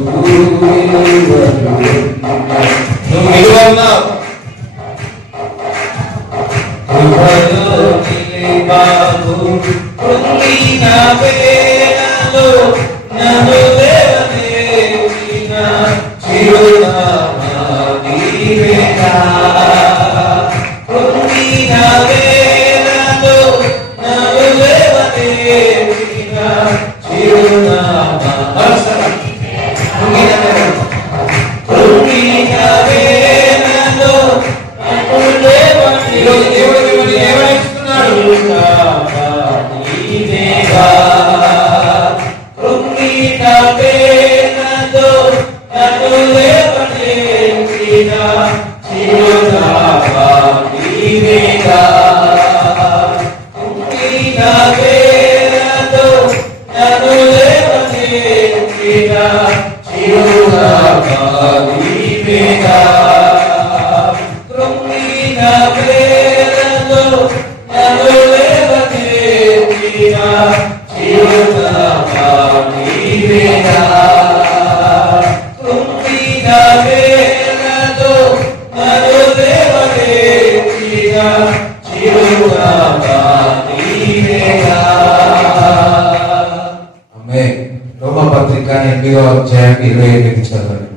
నువ్వు నిలువన్నావు, కృపలో నిలై బాబు. కృంగిన వేళలో నన్ను లేవనెత్తిన చిరునామా నీవేగా. కృంగిన వేళలో నన్ను లేవనెత్తిన చిరునామా. కృంగిన వేళలో నన్ను లేవనెత్తిన దేవుడు మిమ్మల్ని ఏమనిస్తున్నాడు? నీవేగా. కృంగిన వేళలో నన్ను లేవనెత్తిన చిరునామా నీవేగా. కృంగిన వేళలో నన్ను లేవనెత్తిన చిరునామా నీవేగా. కృంగిన వేళలో నన్ను లేవనెత్తిన చిరునామా నీవేగా. కృంగిన వేళలో నన్ను లేవనెత్తిన చిరునామా నీవేగా. ఆమేన్. రోమపత్రిక 8వ అధ్యాయం 28 చదవండి.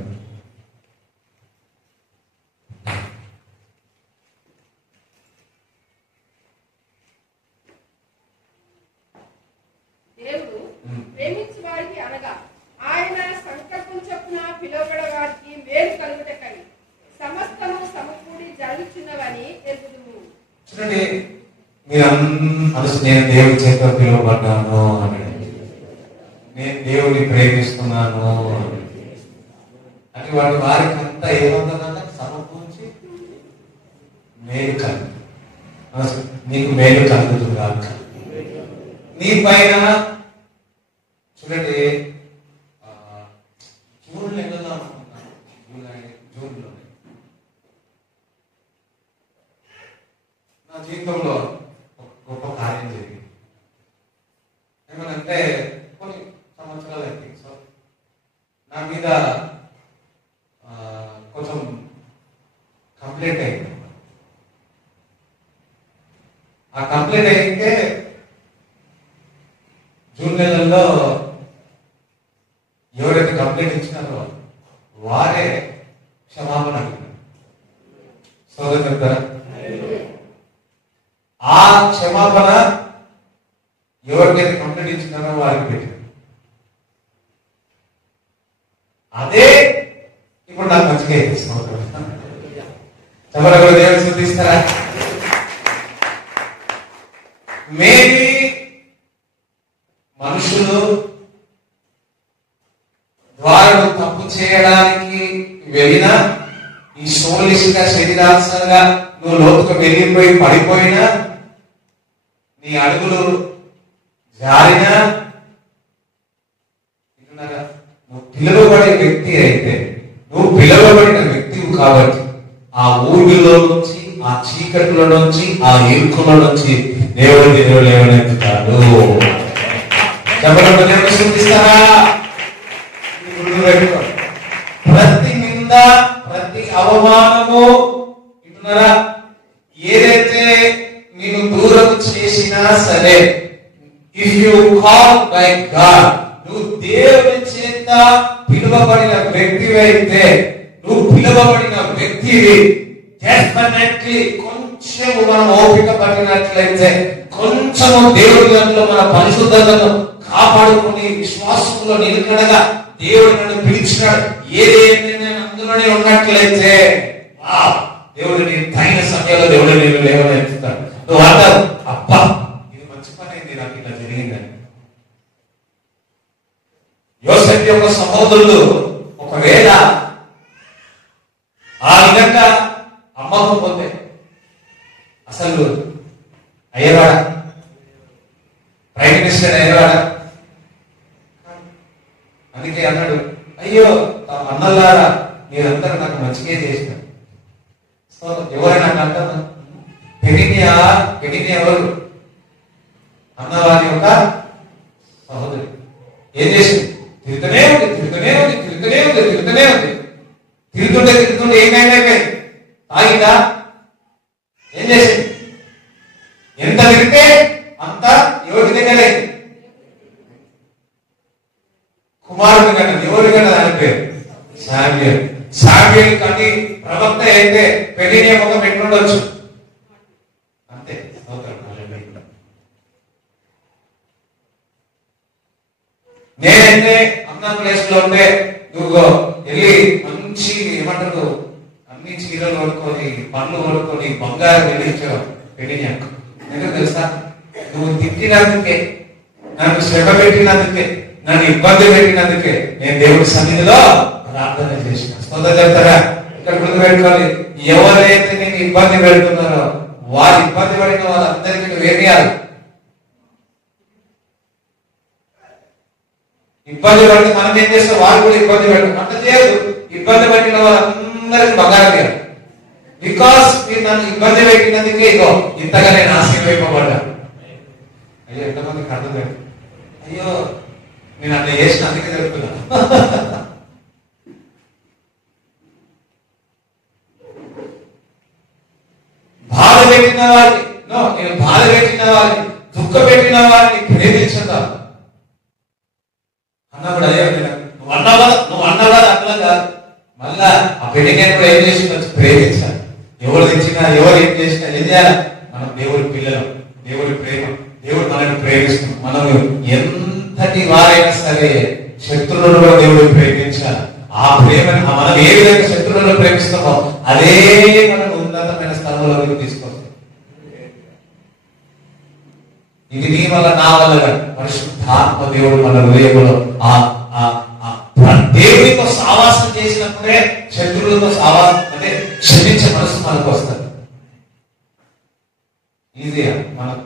దేవుడు ప్రేమించు వారికి అనగా ఆయన సంకల్పం చొప్పున పిలువబడ వారికి మేలు కలుగుటకై సమస్తము సమకూడి జరుగుతున్నవని ఎరుగుదుము. చూడండి, మీరు అనుసు నేను దేవుడి చేత పిలువబడ్డాను అని, నేను దేవుడిని ప్రేమిస్తున్నాను అని వారికి అంతా ఏమవుతుందంటే సమకూర్చి మేలు కలుగు, నీకు మేలు కలుగుతుంది కాక నీ పైన. చూడండి, జూన్ నెలలో అనుకుంటాను, జూన్లో నా జీవితంలో ఒక గొప్ప కార్యం జరిగింది. ఏమనంటే కొన్ని సంవత్సరాలు అయితే నా మీద కొంచెం కంప్లైంట్ అయింది. ఆ కంప్లైంట్ అయితే జూన్ నెలల్లో ఎవరైతే కంప్లైంట్ ఇచ్చినారో వారే క్షమాపణ అడిగారు. సోదరులారా, ఆ క్షమాపణ ఎవరికైతే కంప్లైంట్ ఇచ్చినారో వారికి పెట్టాడు. అదే ఇప్పుడు నాకు మంచిగా ఎవరు దేవుడు చూపిస్తారా? మేబీ మనుషులు ద్వారా తప్పు చేయడానికి వెళ్ళినా, ఈ సోలిష్గా శరీరాంశంగా నువ్వు లోతుకు వెళ్ళిపోయి పడిపోయినా, నీ అడుగులు జారినా, నువ్వు పిలువబడే వ్యక్తి అయితే, నువ్వు పిలువబడిన వ్యక్తివి కాబట్టి ఆ ఊరిలో నుంచి, ఆ చీకటిలో నుంచి, ఆ ఇరుకుల నుంచి దేవుడు లేవనెత్తుతాడు. దేవుడు చూపిస్తారా? ప్రతి నింద, ప్రతి అవమానము వింటున్నారా, ఏదైతే నేను దూరం చేసినా సరే, if you call by God, నువ్వు దేవుని చేత పిలువబడిన వ్యక్తివి అయితే, నువ్వు పిలువబడిన వ్యక్తివి, డెఫినెట్లీ కొంచెము మనం ఓపిక పట్టినట్లయితే, కొంచెము దేవుడి దాంట్లో మన పరిశుద్ధతను కాపాడుకుని విశ్వాసంలో నిలకడగా దేవుడు నన్ను పిలిచినాడు, ఏదైతే నేను అందులోనే ఉన్నట్లయితే, దేవుడు నేను తగిన సమయంలో దేవుడు నేను లేవనెత్తుతాడు. నువ్వు అంటావు, అబ్బా ఇది మంచి పని అయింది, నాకు ఇలా జరిగిందని. యోసేపు యొక్క సహోదరులు ఒకవేళ ఆ విధంగా అమ్మకపోతే అసలు అయ్యేవాడా? Prime minister అయ్యేవాడా? అందుకే అన్నాడు, అయ్యో అన్నలారా మీరందరూ నాకు మంచిగా చేసినారు. సో ఎవరైనా అంటారు, పెడిని ఎవరు? అన్నవారి యొక్క సహోదరి. ఏం చేసింది? తిరుగుతూనే ఉంది. తిరుగుతుంటే ఏమైనా తాగిందా? ఏం చేసింది? ఎంత తిరిగితే అంత ఎవరి దగ్గరే కుమారుడు కన్నా, ఎవరు కన్నా దాని పేరు శామ్యూయల్. శామ్యూయల్ కానీ ప్రవక్త అయితే పెళ్లిని ఒక పెట్టుండొచ్చు అంతే. నేనైతే అన్న ప్లేస్ లో ఉంటే నువ్వు వెళ్ళి మంచి ఏమంటారు అన్ని చీరలు కొనుక్కొని, పండ్లు కొనుక్కొని, బంగారం వెళ్ళించావు పెళ్లిని అక్క. ఎందుకు తెలుసా? నువ్వు తిట్టినందుకే, నన్ను శ్రమ పెట్టినందుకే, నన్ను ఇబ్బంది పెట్టినందుకే నేను దేవుడి సన్నిధిలో ప్రార్థన చేసిన. స్తోత్రం చెప్తారా? ఇక్కడ గుర్తుపెట్టుకోవాలి, ఎవరైతే నేను ఇబ్బంది పెడుతున్నారో వారు ఇబ్బంది పడిన వాళ్ళందరికీ నువ్వేమియాలి? ఇబ్బంది పడితే మనం ఏం చేస్తాం? వాళ్ళు కూడా ఇబ్బంది పెడతాం. అంత చేయదు. ఇబ్బంది పెట్టిన వాళ్ళందరికీ బంగారం ఇవ్వాలి. బికాస్ మీరు నన్ను ఇబ్బంది పెట్టినందుకే ఇగో ఇంతగా నేను ఆశీర్వదింపబడ్డా. అయ్యో ఎంతమందికి అర్థం లేదు. అయ్యో నేను అట్లా చేసిన అందుకే జరుగుతున్నా. బాధ పెట్టిన వారిని, నేను బాధ పెట్టిన వారిని, దుఃఖ పెట్టిన వారిని ప్రేమించుతా అన్నప్పుడు అదే నువ్వు అన్నవాడు అట్లా కాదు. మళ్ళా ఆ పెళ్లిని కూడా ఏం చేసిన ప్రేమించాలి. ఎవరు తెచ్చినా, ఎవరు ఏం చేసినా ఏం చేయాలి? మనం దేవుడి పిల్లలు, దేవుడి ప్రేమ, దేవుడు మనల్ని ప్రేమిస్తున్నాం. మనం ఎంతటి వారైనా సరే శత్రువులను కూడా దేవుడు ప్రేమించాలి. ఆ ప్రేమను మనం ఏ విధంగా శత్రువులను ప్రేమిస్తామో అదే మనం ఉన్నతమైన స్థలంలోకి తీసుకొస్తాం. ఇది నీ వల్ల, నా వల్ల పరిశుద్ధాత్మ దేవుడు మన హృదయంలో దేవుడితో సావాసం చేసినప్పుడే శత్రువులతో సావాసం అంటే క్షమించే మనసు మనకు వస్తుంది. ఈజీగా మనం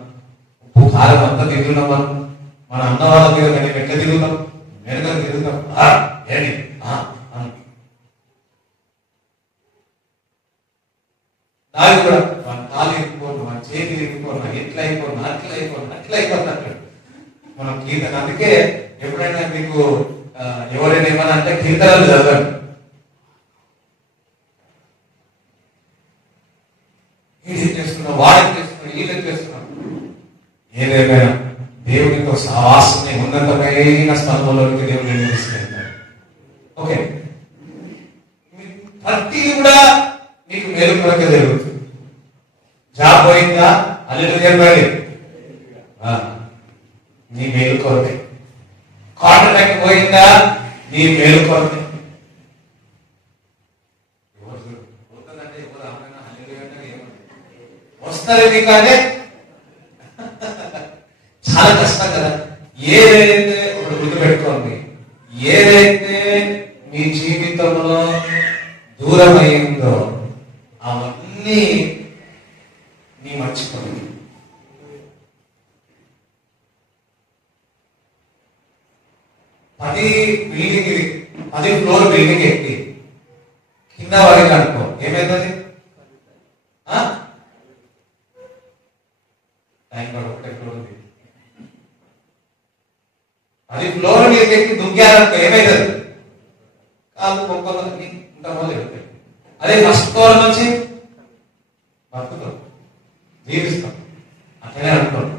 ఉప్పు కారం అంతా తిరుగుతున్నాం. మనం మన అన్న వాళ్ళ మీద కానీ ఎట్లా తిరుగుతాం? మెరుగా తిరుగుతాం. ఏంటి దాని కూడా మన కాలు ఇరిగిపోను, మన చేతి ఇరిగిపోను, ఎట్లా అయిపోను, అట్లా అయిపోతున్నట్టు మనం కీర్తన. అందుకే ఎప్పుడైనా మీకు ఎవరైనా ఏమన్నా అంటే కీర్తనలు చదవండి. వీడికి చేస్తున్నాం, వాడికి చేస్తున్నాం, వీళ్ళకి చేస్తున్నాం. ఏదేమైనా దేవునితో సహవాసమే ఉన్నతమైన స్థలంలోకి దేవుడు తీసుకెళ్తాడు. ఓకే, ప్రతి కూడా మీకు మేలు కొరకే జరుగుతుంది. జాబ్ పోయిందా? అల్లెలు చెప్పండి, నీ మేలు కొరకే. నీ మేలు కొరకే. వస్తుంది కానీ చాలా కష్టం కదా. ఏదైతే ఇప్పుడు గుర్తుపెట్టుకోండి, ఏదైతే మీ జీవితంలో దూరం అయిందో అవన్నీ నీ మర్చిపోయింది. బిల్డింగ్ 10 ఫ్లోర్ బిల్డింగ్ ఎక్కి కింద వరకు అనుకో ఏమైతుంది? ఒకటే ఫ్లోర్ 10 ఫ్లోర్ మీద ఎక్కి దుంకారనుకో ఏమైతుంది? కాదు పొక్కలు ఇంత మొదలు వెళ్తాయి. అదే ఫస్ట్ ఫ్లోర్ నుంచి బతుకుతాం, జీవిస్తాం. అట్లనే అనుకోండి.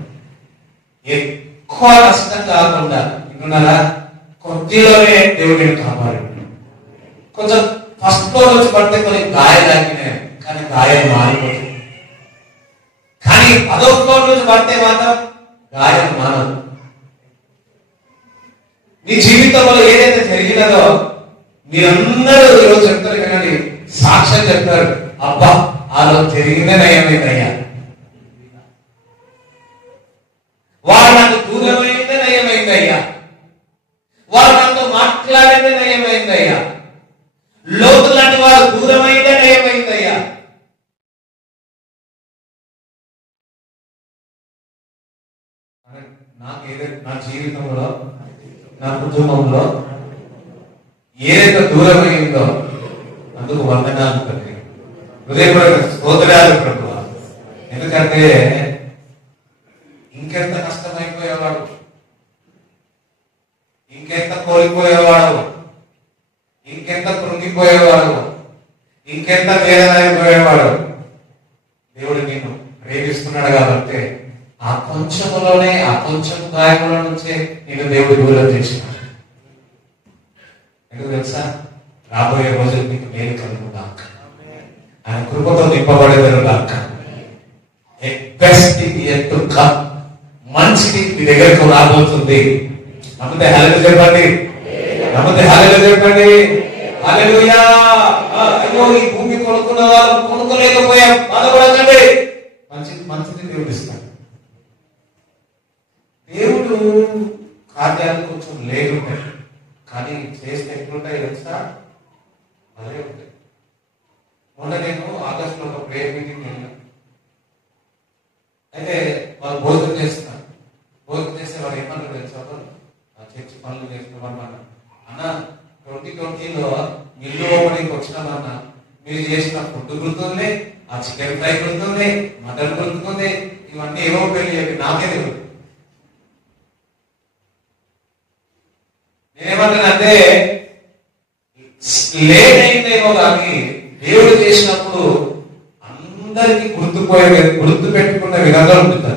ఎక్కువ కష్టం కాకుండా విన్నారా, కొద్దిలోనే దేవుడిని కాపాడు. కొంచెం ఫస్ట్ ఫ్లోర్ నుంచి పడితే కొన్ని గాయాలకినాయి, కానీ గాయం మారిపోతుంది. కానీ 10వ ఫ్లోర్ నుంచి పడితే మాత్రం గాయం మానదు. నీ జీవితంలో ఏదైతే జరిగినదో మీరందరూ ఈరోజు చెప్తారు కానీ సాక్ష్యం చెప్తారు, అబ్బా ఆ రోజు జరిగిందే నయమైందయ్యా, వారు నాకు దూరమైందే నయమైందయ్యా, వారు నాతో మాట్లాడిందే నయమైందయ్యా, లోతు లాంటి వారు దూరమైందే నయమైందయ్యా. నా జీవితంలో నా కుటుంబంలో ఏదైతే దూరమైందో అందుకు వందనాలు తండ్రి, హృదయపూర్వక స్తోత్రాలు ప్రభువా. ఎందుకంటే ఇంకెంత కష్టమైపోయేవాడు, ఇంకెంత కోల్పోయేవాడు, ఇంకెంత కృంగిపోయేవాడు, ఇంకెంత వేదన అయిపోయేవాడు. దేవుడు నిన్ను ప్రేమిస్తున్నాడు కాబట్టి ఆ కొంచెంలోనే, ఆ కొంచెం గాయముల నుంచే నేను దేవుడు దూరం చేసినాడు. ఎందుకు తెలుసా? రాబోయే రోజులు నీకు మేలు కలుగుగాక, ఆయన కృపతో నింపబడేదరుగాక. మంచిది మీ దగ్గరకు రాబోతుంది. నమ్మితే హల్లెలూయా చెప్పండి, నమ్మితే హల్లెలూయా చెప్పండి. హల్లెలూయా. అయ్యో ఈ భూమి కొనుక్కున్న వాళ్ళు కొనుక్కోలేకపోయాం, బాధపడకండి. మంచిది దేవుడు ఇస్తాడు. దేవుడు కార్యాలు కొంచెం లేట్ ఉంటాయి, కానీ చేస్తే ఎట్లుంటాయి తెలుసా? అదే ఉంటాయి. మొన్న నేను ఆగస్టులో ఒక ప్రేయర్ మీటింగ్ వెళ్ళాను. అయితే వాళ్ళు భోజనం చేస్తున్నారు. భోజనం చేస్తే వాళ్ళు ఏమన్నారు తెలుసా? చర్చి పనులు చేస్తున్నామన్నా, అన్న 2020లో ఇల్లు ఓపెనింగ్ వచ్చినామన్నా, మీరు చేసిన ఫుడ్ గుర్తుంది, ఆ చికెన్ ఫ్రై గుర్తుంది, మటన్ గుర్తుంది, ఇవన్నీ ఏవో పెళ్లి చెప్పి నాకే తెలియదు. నేనేమంటానంటే లేట్ అయిందేమో కానీ దేవుడు చేసినప్పుడు అందరికి గుర్తు పెట్టుకున్న విధంగా ఉంటుంది.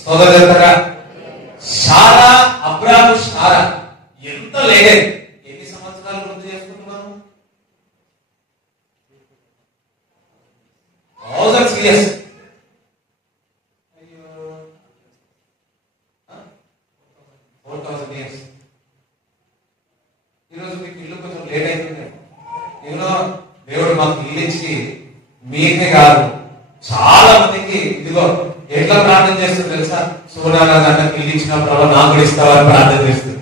స్తోత్రం చెప్తారా? సారా, అబ్రాము, సారా ఎంత లేట్, ఎన్ని సంవత్సరాలు గుర్తు చేసుకుంటున్నాము? 1000 years. అయ్యో 4000 years. ఈరోజు మీకు ఇల్లు కొంచెం లేట్ అయిపోయింది. నేను దేవుడు మాకు ఇల్లు ఇచ్చి మీకే కాదు చాలా మందికి ఇదిగో ఎట్లా ప్రార్థన చేస్తుంది తెలుసా? సూర్యారాధన గంటకు ఇల్లు ఇచ్చిన ప్రభావ నాకు కూడా ఇస్తావని ప్రార్థన చేస్తుంది.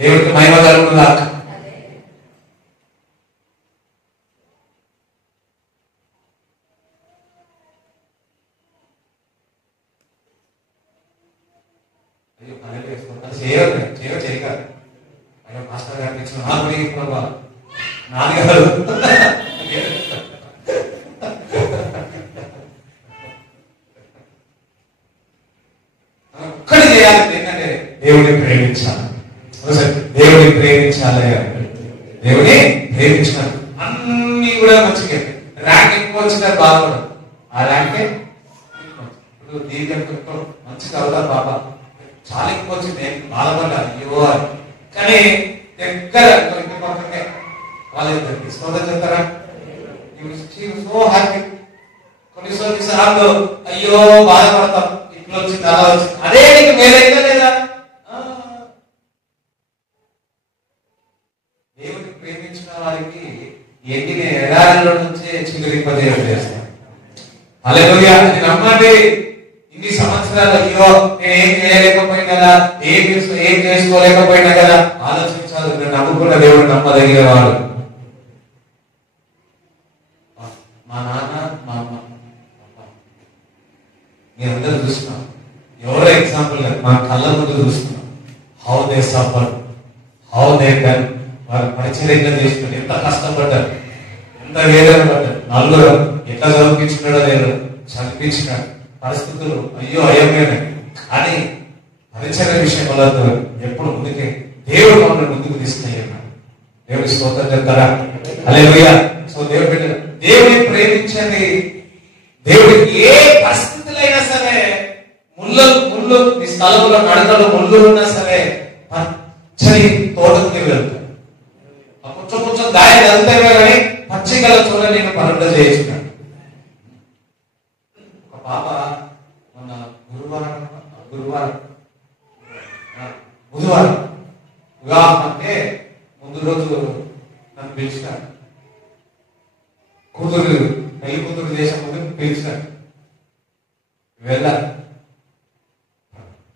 దేవుడికి మహిమ కలుగుతుందా? అయ్యో పని వేసుకుంటా చేయగలరు. అయ్యో మాస్టర్ గారికి ఇచ్చిన నాకు ప్రభావ నాన్నగారు ఒక్కటి చేయాలి. ఏంటంటే దేవుడిని ప్రేమించాలి. దేవుడిని ప్రేమించాలి, దేవుడిని ప్రేమించాలి. అన్ని కూడా మంచిగా ర్యాంక్ ఎక్కువ వచ్చిన బాధపడదు. ఆ ర్యాంకే ఇప్పుడు దీపం మంచిగా అవుతారు బాబా, చాలా ఎక్కువ వచ్చింది, నేను బాధపడ్డాను అయ్యో అని. కానీ దగ్గర పక్కనే వాళ్ళిద్దరికి స్తోత్రం చెప్తారా? So happy. కొన్నిసార్లు అయ్యో బాధపడతాం, ఇట్లా వచ్చింది అలా వచ్చింది, అదే నీకు మేలైతే లేదా? ఎండిన ఎడారిలో నుంచే చిగురింపజేయడం చేస్తాడు. హల్లెలూయా. అది నమ్మండి. ఇన్ని సంవత్సరాలు అయ్యో నేను ఏం చేయలేకపోయినా కదా, ఏం చేసుకోలేకపోయినా కదా ఆలోచించాలి. నేను నమ్ముకున్న దేవుడు నమ్మదగిన వాడు. మా నాన్న మా అమ్మ మీరందరూ చూస్తున్నాం. ఎవరో ఎగ్జాంపుల్ మా కళ్ళ ముందు చూస్తున్నాం. How they suffer, how they done. వారు పరిచర్య చేసుకుని ఎంత కష్టపడ్డారు, ఎంత వేదన పడ్డారు. నలుగురు ఎట్లా చదివించుకున్నాడో లేదు, చదివించినాడు. పరిస్థితులు అయ్యో అయ్యమే అని పరిచర్య విషయం వల్ల ఎప్పుడు ముందుకే దేవుడు మమ్మల్ని ముందుకు తీసుకెళ్ళాడు. దేవుడి స్తోత్రం చెప్తారా? హల్లెలూయా. సో దేవుడిని ప్రేమించండి. దేవుడికి ఏ పరిస్థితులైనా సరే, ముళ్ళు ఈ స్థలంలో నడకలు ముళ్ళు ఉన్నా సరే పచ్చని తోటకు మీరు వెళ్తారు. కొంచెం గాయం వెళ్తాయి కానీ పచ్చికల చోట నేను పనులు చేయించున్నాను. ఒక పాప మన బుధవారం వివాహం అంటే ముందు రోజు నన్ను పిలిచినాడు. పెళ్లి కూతురు చేసే ముందు పిలిచినాడు. వెళ్ళాలి.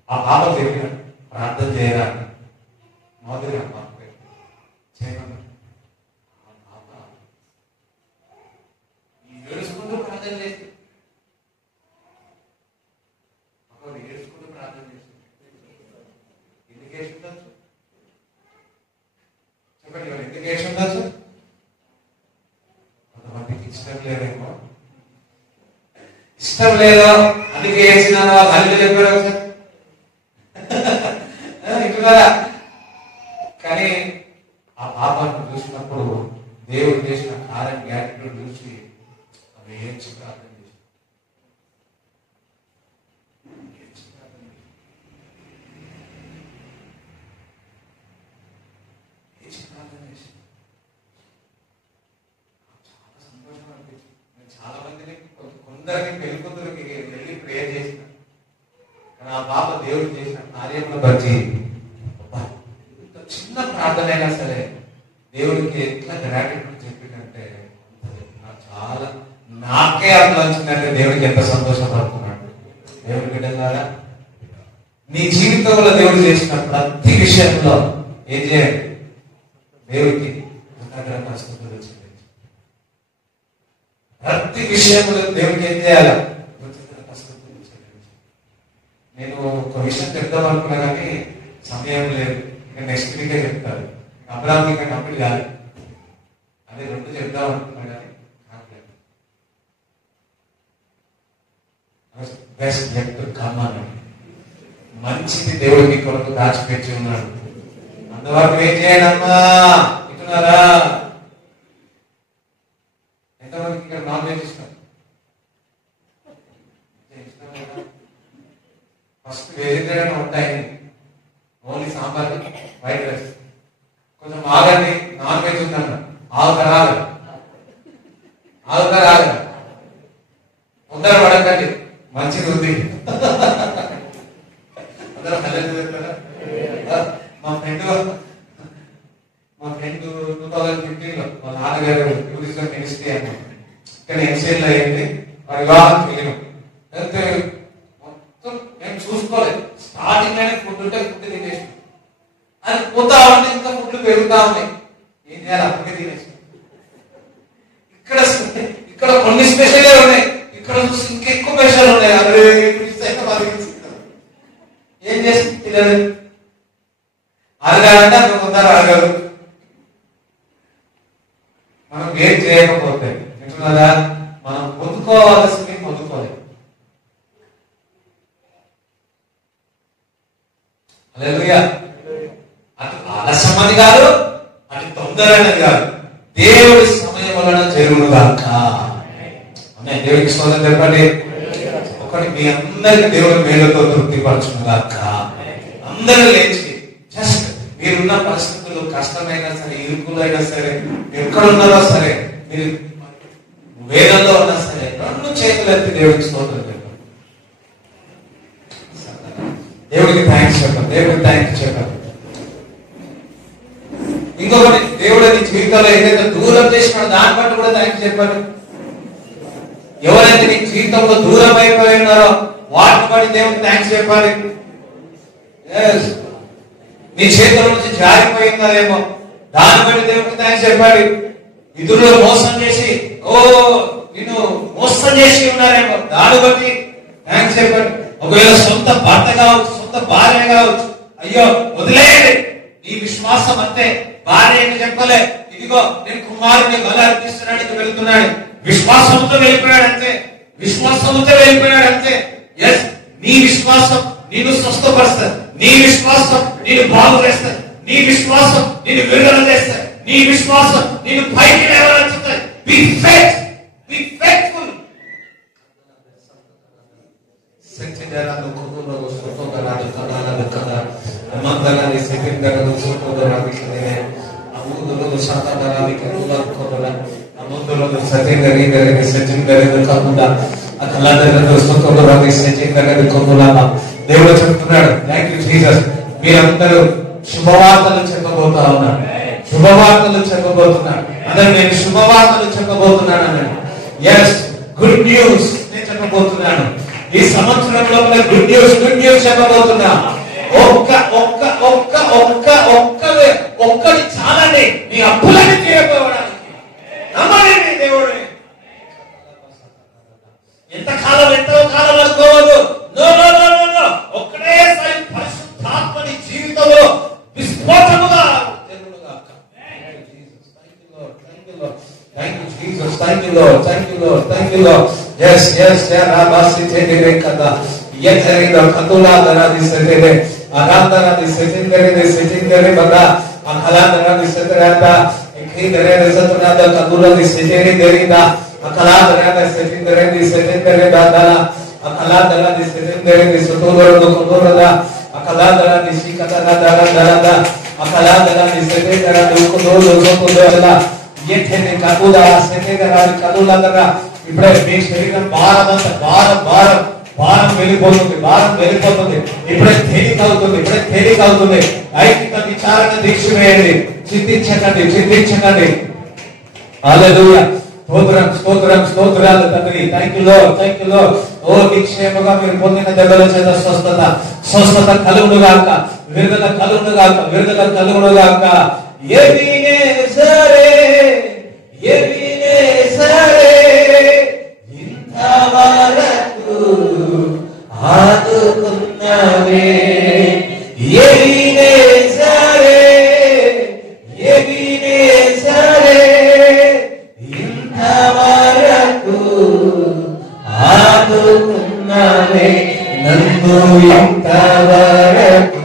ఆ పాప చెప్పినాడు ప్రార్థన చేయరా మొదటి చేయమన్నా. ఏడుచుకుంటూ ప్రార్థన చేసి ఏడుచుకుంటూ ప్రార్థన చేసి ఎందుకు ఏడుచుండొచ్చు చెప్పండి. ఎందుకు ఏడుచుండొచ్చు? కొంతమందికి ఇష్టం లేదేమో. ఇష్టం లేదో అందుకే ఏడ్చిన వాళ్ళు చెప్పారు ఒకసారి ఇంటున్నారా? కానీ ఆ పాపను చూసినప్పుడు దేవుడు చేసిన కార్యం గ్యారెంటీ చూసి అవి ఏడ్చి ప్రార్థన చేసి చాలా సంతోషం అనిపించింది. నేను చాలా మందిని కొందరిని పెళ్లి కూతురికి వెళ్ళి ప్రేయర్ చేసిన. కానీ ఆ పాప దేవుడు చేసిన కార్యంలో బట్టి చిన్న ప్రార్థన అయినా సరే దేవుడికి ఎట్లా గ్రాటిట్యూడ్ చెప్పిందంటే చాలా నాకే అట్లా వచ్చిందంటే దేవుడికి ఎంత సంతోషపడుతున్నాడు. దేవుడి బిడ్డలారా, నీ జీవితంలో దేవుడు చేసిన ప్రతి విషయంలో ఏం చేయండి? దేవుడికి పరిస్థితులు చెల్లించండి. ప్రతి విషయంలో దేవుడికి ఏం చేయాలి? పరిస్థితులు చెల్లించండి. నేను ఒక విషయం చెప్దాం అనుకున్నా కానీ సమయం లేదు. నెక్స్ట్ వీకే చెప్తారు. అబ్రాహాం ఇంకా కంప్లీట్ కాదు. అదే రెండు చెప్దాం అనుకున్నా కానీ కావట్లేదు. బెస్ట్ ఎట్ కమ్ అని మంచిది దేవుడు మీ కొరకు దాచిపెట్టి ఉన్నాడు. అందువరకు ఏం చేయండి అమ్మా? ఇస్తున్నారా? ఎంతమందికి ఇక్కడ నాన్ వెజ్ ఇష్టం? ఫస్ట్ వెజిటేరియన్ ఉంటాయి. Only sambar, white rice. కొంచెం ఆగండి, నాన్ వెజ్ ఉందన్న ఆగుతారు. తొందర పడకండి, మంచిది ఉంది. అందరూ మా ఫ్రెండ్ 2015లో మా నాన్నగారు టూరిజం మినిస్ట్రీ అన్నమాట. ఇక్కడ ఎన్సీఎల్ అయ్యింది. వారి వివాహానికి వెళ్ళినాం. అయితే మొత్తం మేము చూసుకోలేదు. స్టార్టింగ్ లోనే ఫుడ్ ఉంటే ఫుడ్ తినేసి అది పోతా ఉంటే ఇంకా ఫుడ్లు పెరుగుతా ఉన్నాయి. ఏం చేయాలి? అప్పటికే తినేసి ఇక్కడ కొన్ని స్పెషల్ ఉన్నాయి, ఇక్కడ చూసి ఇంకెక్కువ స్పెషల్ ఉన్నాయి. ఏం చేసి తినదు. అడగాలంటే అంత తొందర అడగదు. మనం ఏం చేయకపోతే ఎట్లా మనం పొందుకోవాల్సింది పొందుకోలేదు. హల్లెలూయా. అటు ఆలస్యమని కాదు, అటు తొందరని కాదు, దేవుడి సమయం వలన జరుగుగాక. అనే దేవుడికి స్తోత్రం చెప్పండి. ఒకటి మీ అందరికి దేవుడి మేలుతో తృప్తిపరచుగాక. అందరూ లేచి జస్ట్ మీరున్న పరిస్థితులు కష్టమైనా సరే, ఇరుకులైనా సరే, ఎక్కడున్నారో సరే, మీరు వేదంలో ఉన్నా సరే, రెండు చేతులు ఎత్తి దేవుడికి స్తోత్రం చెప్పండి. దేవుడికి థ్యాంక్స్ చెప్పండి. దేవుడికి థ్యాంక్స్ చెప్పండి. ఇంకొకటి, దేవుడు నీ జీవితంలో ఏదైతే దూరం చేసినాడు దాన్ని బట్టి కూడా థ్యాంక్స్ చెప్పండి. ఎవరైతే నీ జీవితంలో దూరం అయిపోయి ఉన్నారో వాటిని బట్టి దేవునికి థ్యాంక్స్ చెప్పాలి. నీ చేతుల నుంచి జారిపోయిందారేమో దాన్ని బట్టి దేవునికి థ్యాంక్స్ చెప్పాలి. ఇతరులు మోసం చేసి నేను మోసం చేసి ఉన్నారేమో దాన్ని బట్టి థ్యాంక్స్ చెప్పండి. ఒకవేళ సొంత భర్త కావచ్చు, సొంత భార్య కావచ్చు, అయ్యో వదిలేయండి, నీ విశ్వాసం అంతే. భార్య అని చెప్పలే, ఇదిగో నేను కుమారుని బలి అర్పిస్తున్నాడు వెళ్తున్నాడు, విశ్వాసంతో వెళ్ళిపోయాడు అంతే, విశ్వాసంతో వెళ్ళిపోయాడు అంతే. ఎస్, నీ విశ్వాసం నేను స్వస్థపరుస్తాడు, నీ విశ్వాసం నేను బాగు చేస్తాడు, నీ విశ్వాసం నేను విడుదల చేస్తాడు, నీ విశ్వాసం నేను పైకి లేవాలని. Be faith, be faithful. సెంటిడరాలు కొనుగోలు సోతోగరాలు కడాలు కదా మందరాని సెంటిడరాలు సోతోగరాలు కినే అముదులు శాతగరాలు కెరులా కొరల అముదులు సెంటిడరాలు సెంటిడరాలు కాకుండా అకలాదరాలు సోతోగరాలు సెంటిడరాలు కొనులామ. దేవుడు చెప్తున్నాడు, థాంక్యూ జీసస్, మీరందరూ శుభవార్తలు చెప్పబోతా ఉన్నారు, శుభవార్తలు చెప్పబోతున్నారు. అదే నేను శుభవార్తలు చెప్పబోతున్నాను అన్నాడు. ఎస్, గుడ్ న్యూస్ నేను చెప్పబోతున్నాను. ఈ సంవత్సరంలో గుడ్ న్యూస్ చెప్పబోతున్నా. ఒక్కటి చాలండి మీ అప్పులని తీరపోవడానికి. నమ్మండి దేవుడిని. ఎంతో కాలం అనుకోవద్దు. ఒక్కటేసారి పరిశుద్ధాత్మని జీవితంలో విస్ఫోటముగా Thank you, Jesus. Thank you, Lord. Thank you, Lord. Thank you, Lord. Yes. Rabasi tedere kada. Yetere da kadula dara di setere. Arandara di setere bada. Akhala dara di setere da. Ekhi dere resatna da kadula di setere deri da. Akhala dara di setere bada. Akhala dara di setere di sotoro do kodoro da. Akhala dara di sikata dara da. Akhala dara di setere do kodoro do kodoro da. ఇప్పుడే మీ శరీరం భారం వెళ్ళిపోతుంది. ఇప్పుడే తేలిక అవుతుంది. ఐకిక విచారణ దీక్ష వేయండి, చింతించకండి. హల్లెలూయా. స్తోత్రాలు తండ్రి. Thank you Lord. ఓ నిక్షేమగా మీరు పొందిన దెబ్బల చేత స్వస్థత కలుగును గాక, విడుదల కలుగును గాక. ఎబినేజరే ఇంతవరకు ఆదుకున్నావే. ఎబినేజరే ఇంతవరకు ఆదుకున్నావే. నన్ను ఇంతవరకు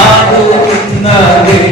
ఆదుకున్నావే.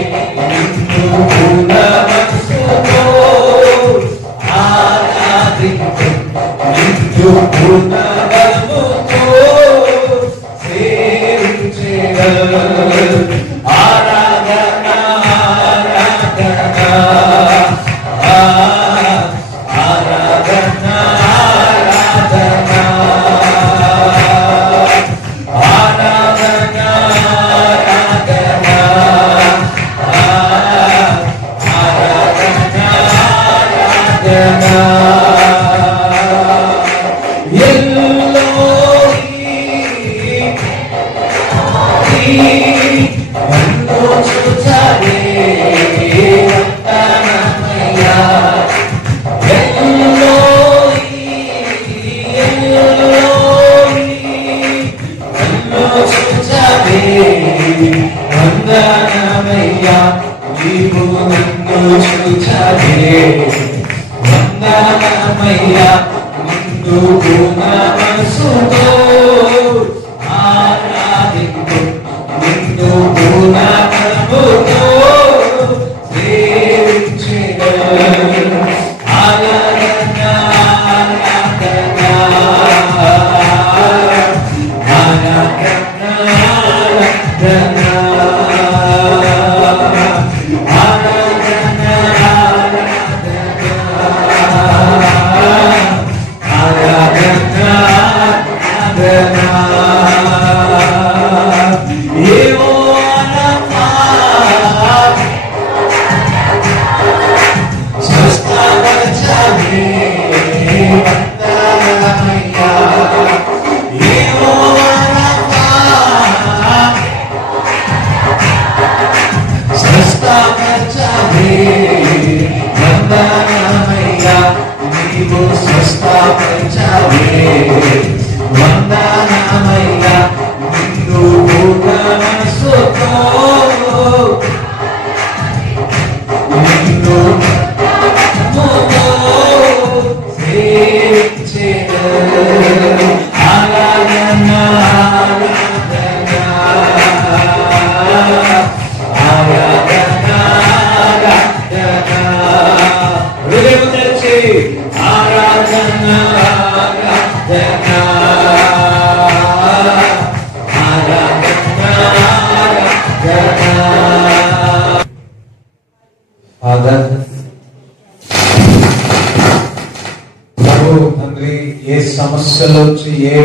ఏ సమస్య నుంచి, ఏ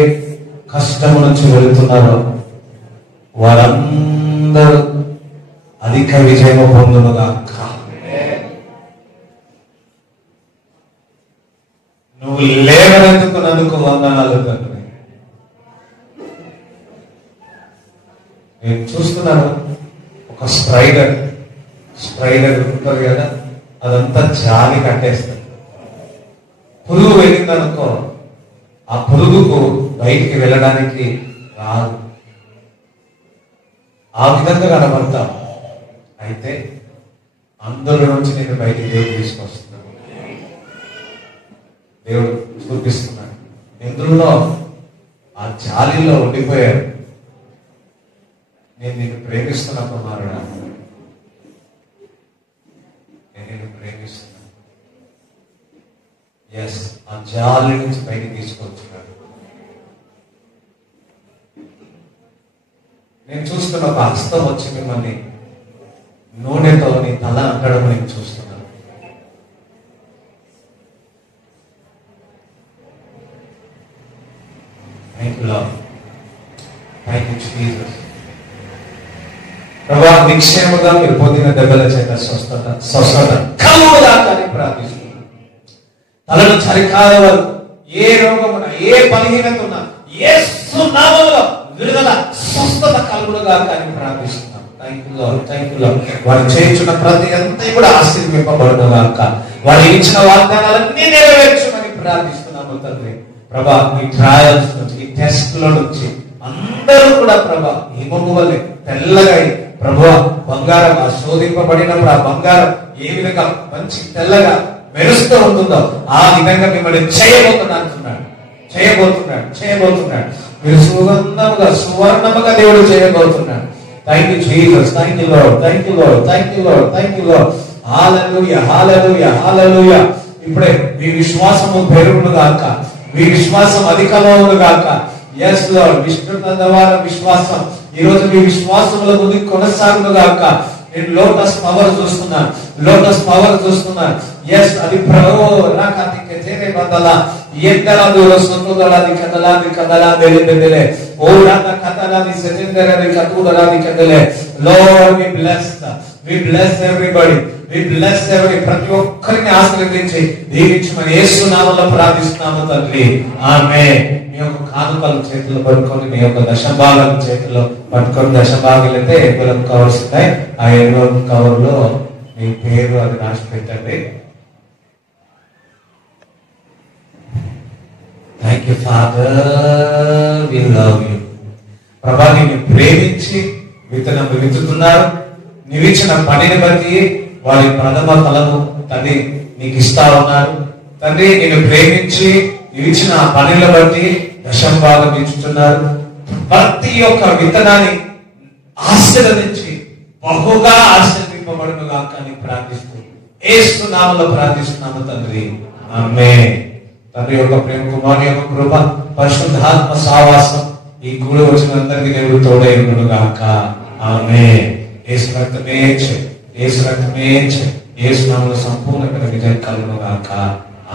కష్టం నుంచి వెళుతున్నారో వారందరూ అధిక విజయం పొందునుగా. నువ్వు లేవనందుకు నందుకు వందనాలు తండ్రి. నేను చూస్తున్నాను ఒక స్ప్రైడర్ ఉంటుంది కదా, అదంతా జాలి కట్టేస్తుంది. పురుగు వెళ్ళిందనుకో, ఆ పురుగుకు బయటికి వెళ్ళడానికి రాదు. ఆ విధంగా కనబడతాం. అయితే అందులో నుంచి నేను బయటికి దేవుడు తీసుకొస్తున్నాను. దేవుడు చూపిస్తున్నాడు. ఎందులో ఆ జాలిలో ఉండిపోయాడు. నేను నిన్ను ప్రేమిస్తున్నా కుమారుడా, నేను నిన్ను ప్రేమిస్తున్నాను. ఎస్, ఆ జాలి నుంచి బయటికి తీసుకొచ్చున్నాడు. నేను చూస్తున్న ఒక హస్తం వచ్చి మిమ్మల్ని నూనెతో నీ తల అంటడం నేను చూస్తున్నాను. Thank you Lord, thank you Jesus. ప్రభువా, నిశ్చయముగా మీరు పొందిన దెబ్బల చేత స్వస్థత కలుగుదాకని ప్రార్థిస్తున్నాను. తలను చరికాల వరకు ఏ రోగమున, ఏ బలహీనత ఉన్నా యేసు నామములో విడుదల, స్వస్థత కలుగునుగా అని ప్రార్థిస్తున్నాం. Thank you Lord, thank you lord. వారు చేయించున్న ప్రతి అంతా కూడా ఆశీర్వింపబడునుగాక. వారు ఇచ్చిన వాగ్దానాలన్నీ నెరవేర్చమని ప్రార్థిస్తున్నాము తండ్రి. ప్రభా, ఈ ట్రయల్స్ నుంచి, ఈ టెస్ట్ల నుంచి అందరూ కూడా ప్రభా హిమము వల్లే తెల్లగా ప్రభువా, బంగారం ఆ శోధింపబడినప్పుడు ఆ బంగారం ఏ విధంగా మంచి తెల్లగా మెరుస్తూ ఉంటుందో ఆ విధంగా మిమ్మల్ని చేయబోతున్నాడు. మీరు సుగంధముగా, సువర్ణముగా దేవుడు చేయబోతున్నాడు. Thank you Jesus, thank you Lord, thank you Lord, thank you Lord, thank you Lord. Hallelujah, hallelujah, hallelujah. ఇప్పుడే మీ విశ్వాసము పెరుగును గాక, మీ విశ్వాసం అధికమవును గాక. ఎస్ లార్డ్, విష్ణుత ద్వారా విశ్వాసం ఈ రోజు మీ విశ్వాసముల ముందు కొనసాగును గాక. నేను లోటస్ పవర్ చూస్తున్నాను. ఎస్, అది ప్రభు రాకాతికే చేరే బదల ఎక్కడదు సొంతదలాది కదలాది బెదలే ఓ రాత కదలాది సెజెందరది కతుడలాది కదలే. Lord, we bless everybody. ప్రతి ఒక్కరిని ఆశీర్వదించి దీవించమని యేసు నామములో ప్రార్థిస్తున్నాము తండ్రి. ఆమేన్. మీ యొక్క కానుకలు చేతుల్లో పట్టుకొని, మీ యొక్క దశభాగాలు చేతుల్లో పట్టుకొని, దశభాగాలు అయితే ఎన్వలప్ కవర్స్ ఉన్నాయి. ఆ ఎన్వలప్ కవర్ లో మీ పేరు అది రాసి పెట్టండి. Thank you father, we love you. Prabha, నిన్ను ప్రేమించి విత్తనం విత్తుతున్నారు. నీవిచ్చిన పనిని బట్టి వారి ప్రథమ ఫలము తండ్రి నీకు ఇస్తా ఉన్నారు. తండ్రి, నిన్ను ప్రేమించి నీవిచ్చిన పనిని బట్టి దశంభాగం ఇచ్చుతున్నారు. ప్రతి ఒక్క విత్తనాన్ని ఆశీర్వదించి బహుగా ఆశీర్వింపబడునుగా అని ప్రార్థిస్తూ యేసు నామములో ప్రార్థిస్తున్నాము తండ్రి. ఆమేన్. తండ్రి యొక్క ప్రేమ, కుమారుని యొక్క కృప, పరిశుద్ధాత్మ సహవాసం ఈ కూడి వచ్చిన అందరికీ దేవుడు తోడై ఉండునుగాక. ఆమేన్. యేసు రక్తమే యేసు నామములో సంపూర్ణ విజయం కలుగునుగాక.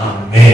ఆమేన్.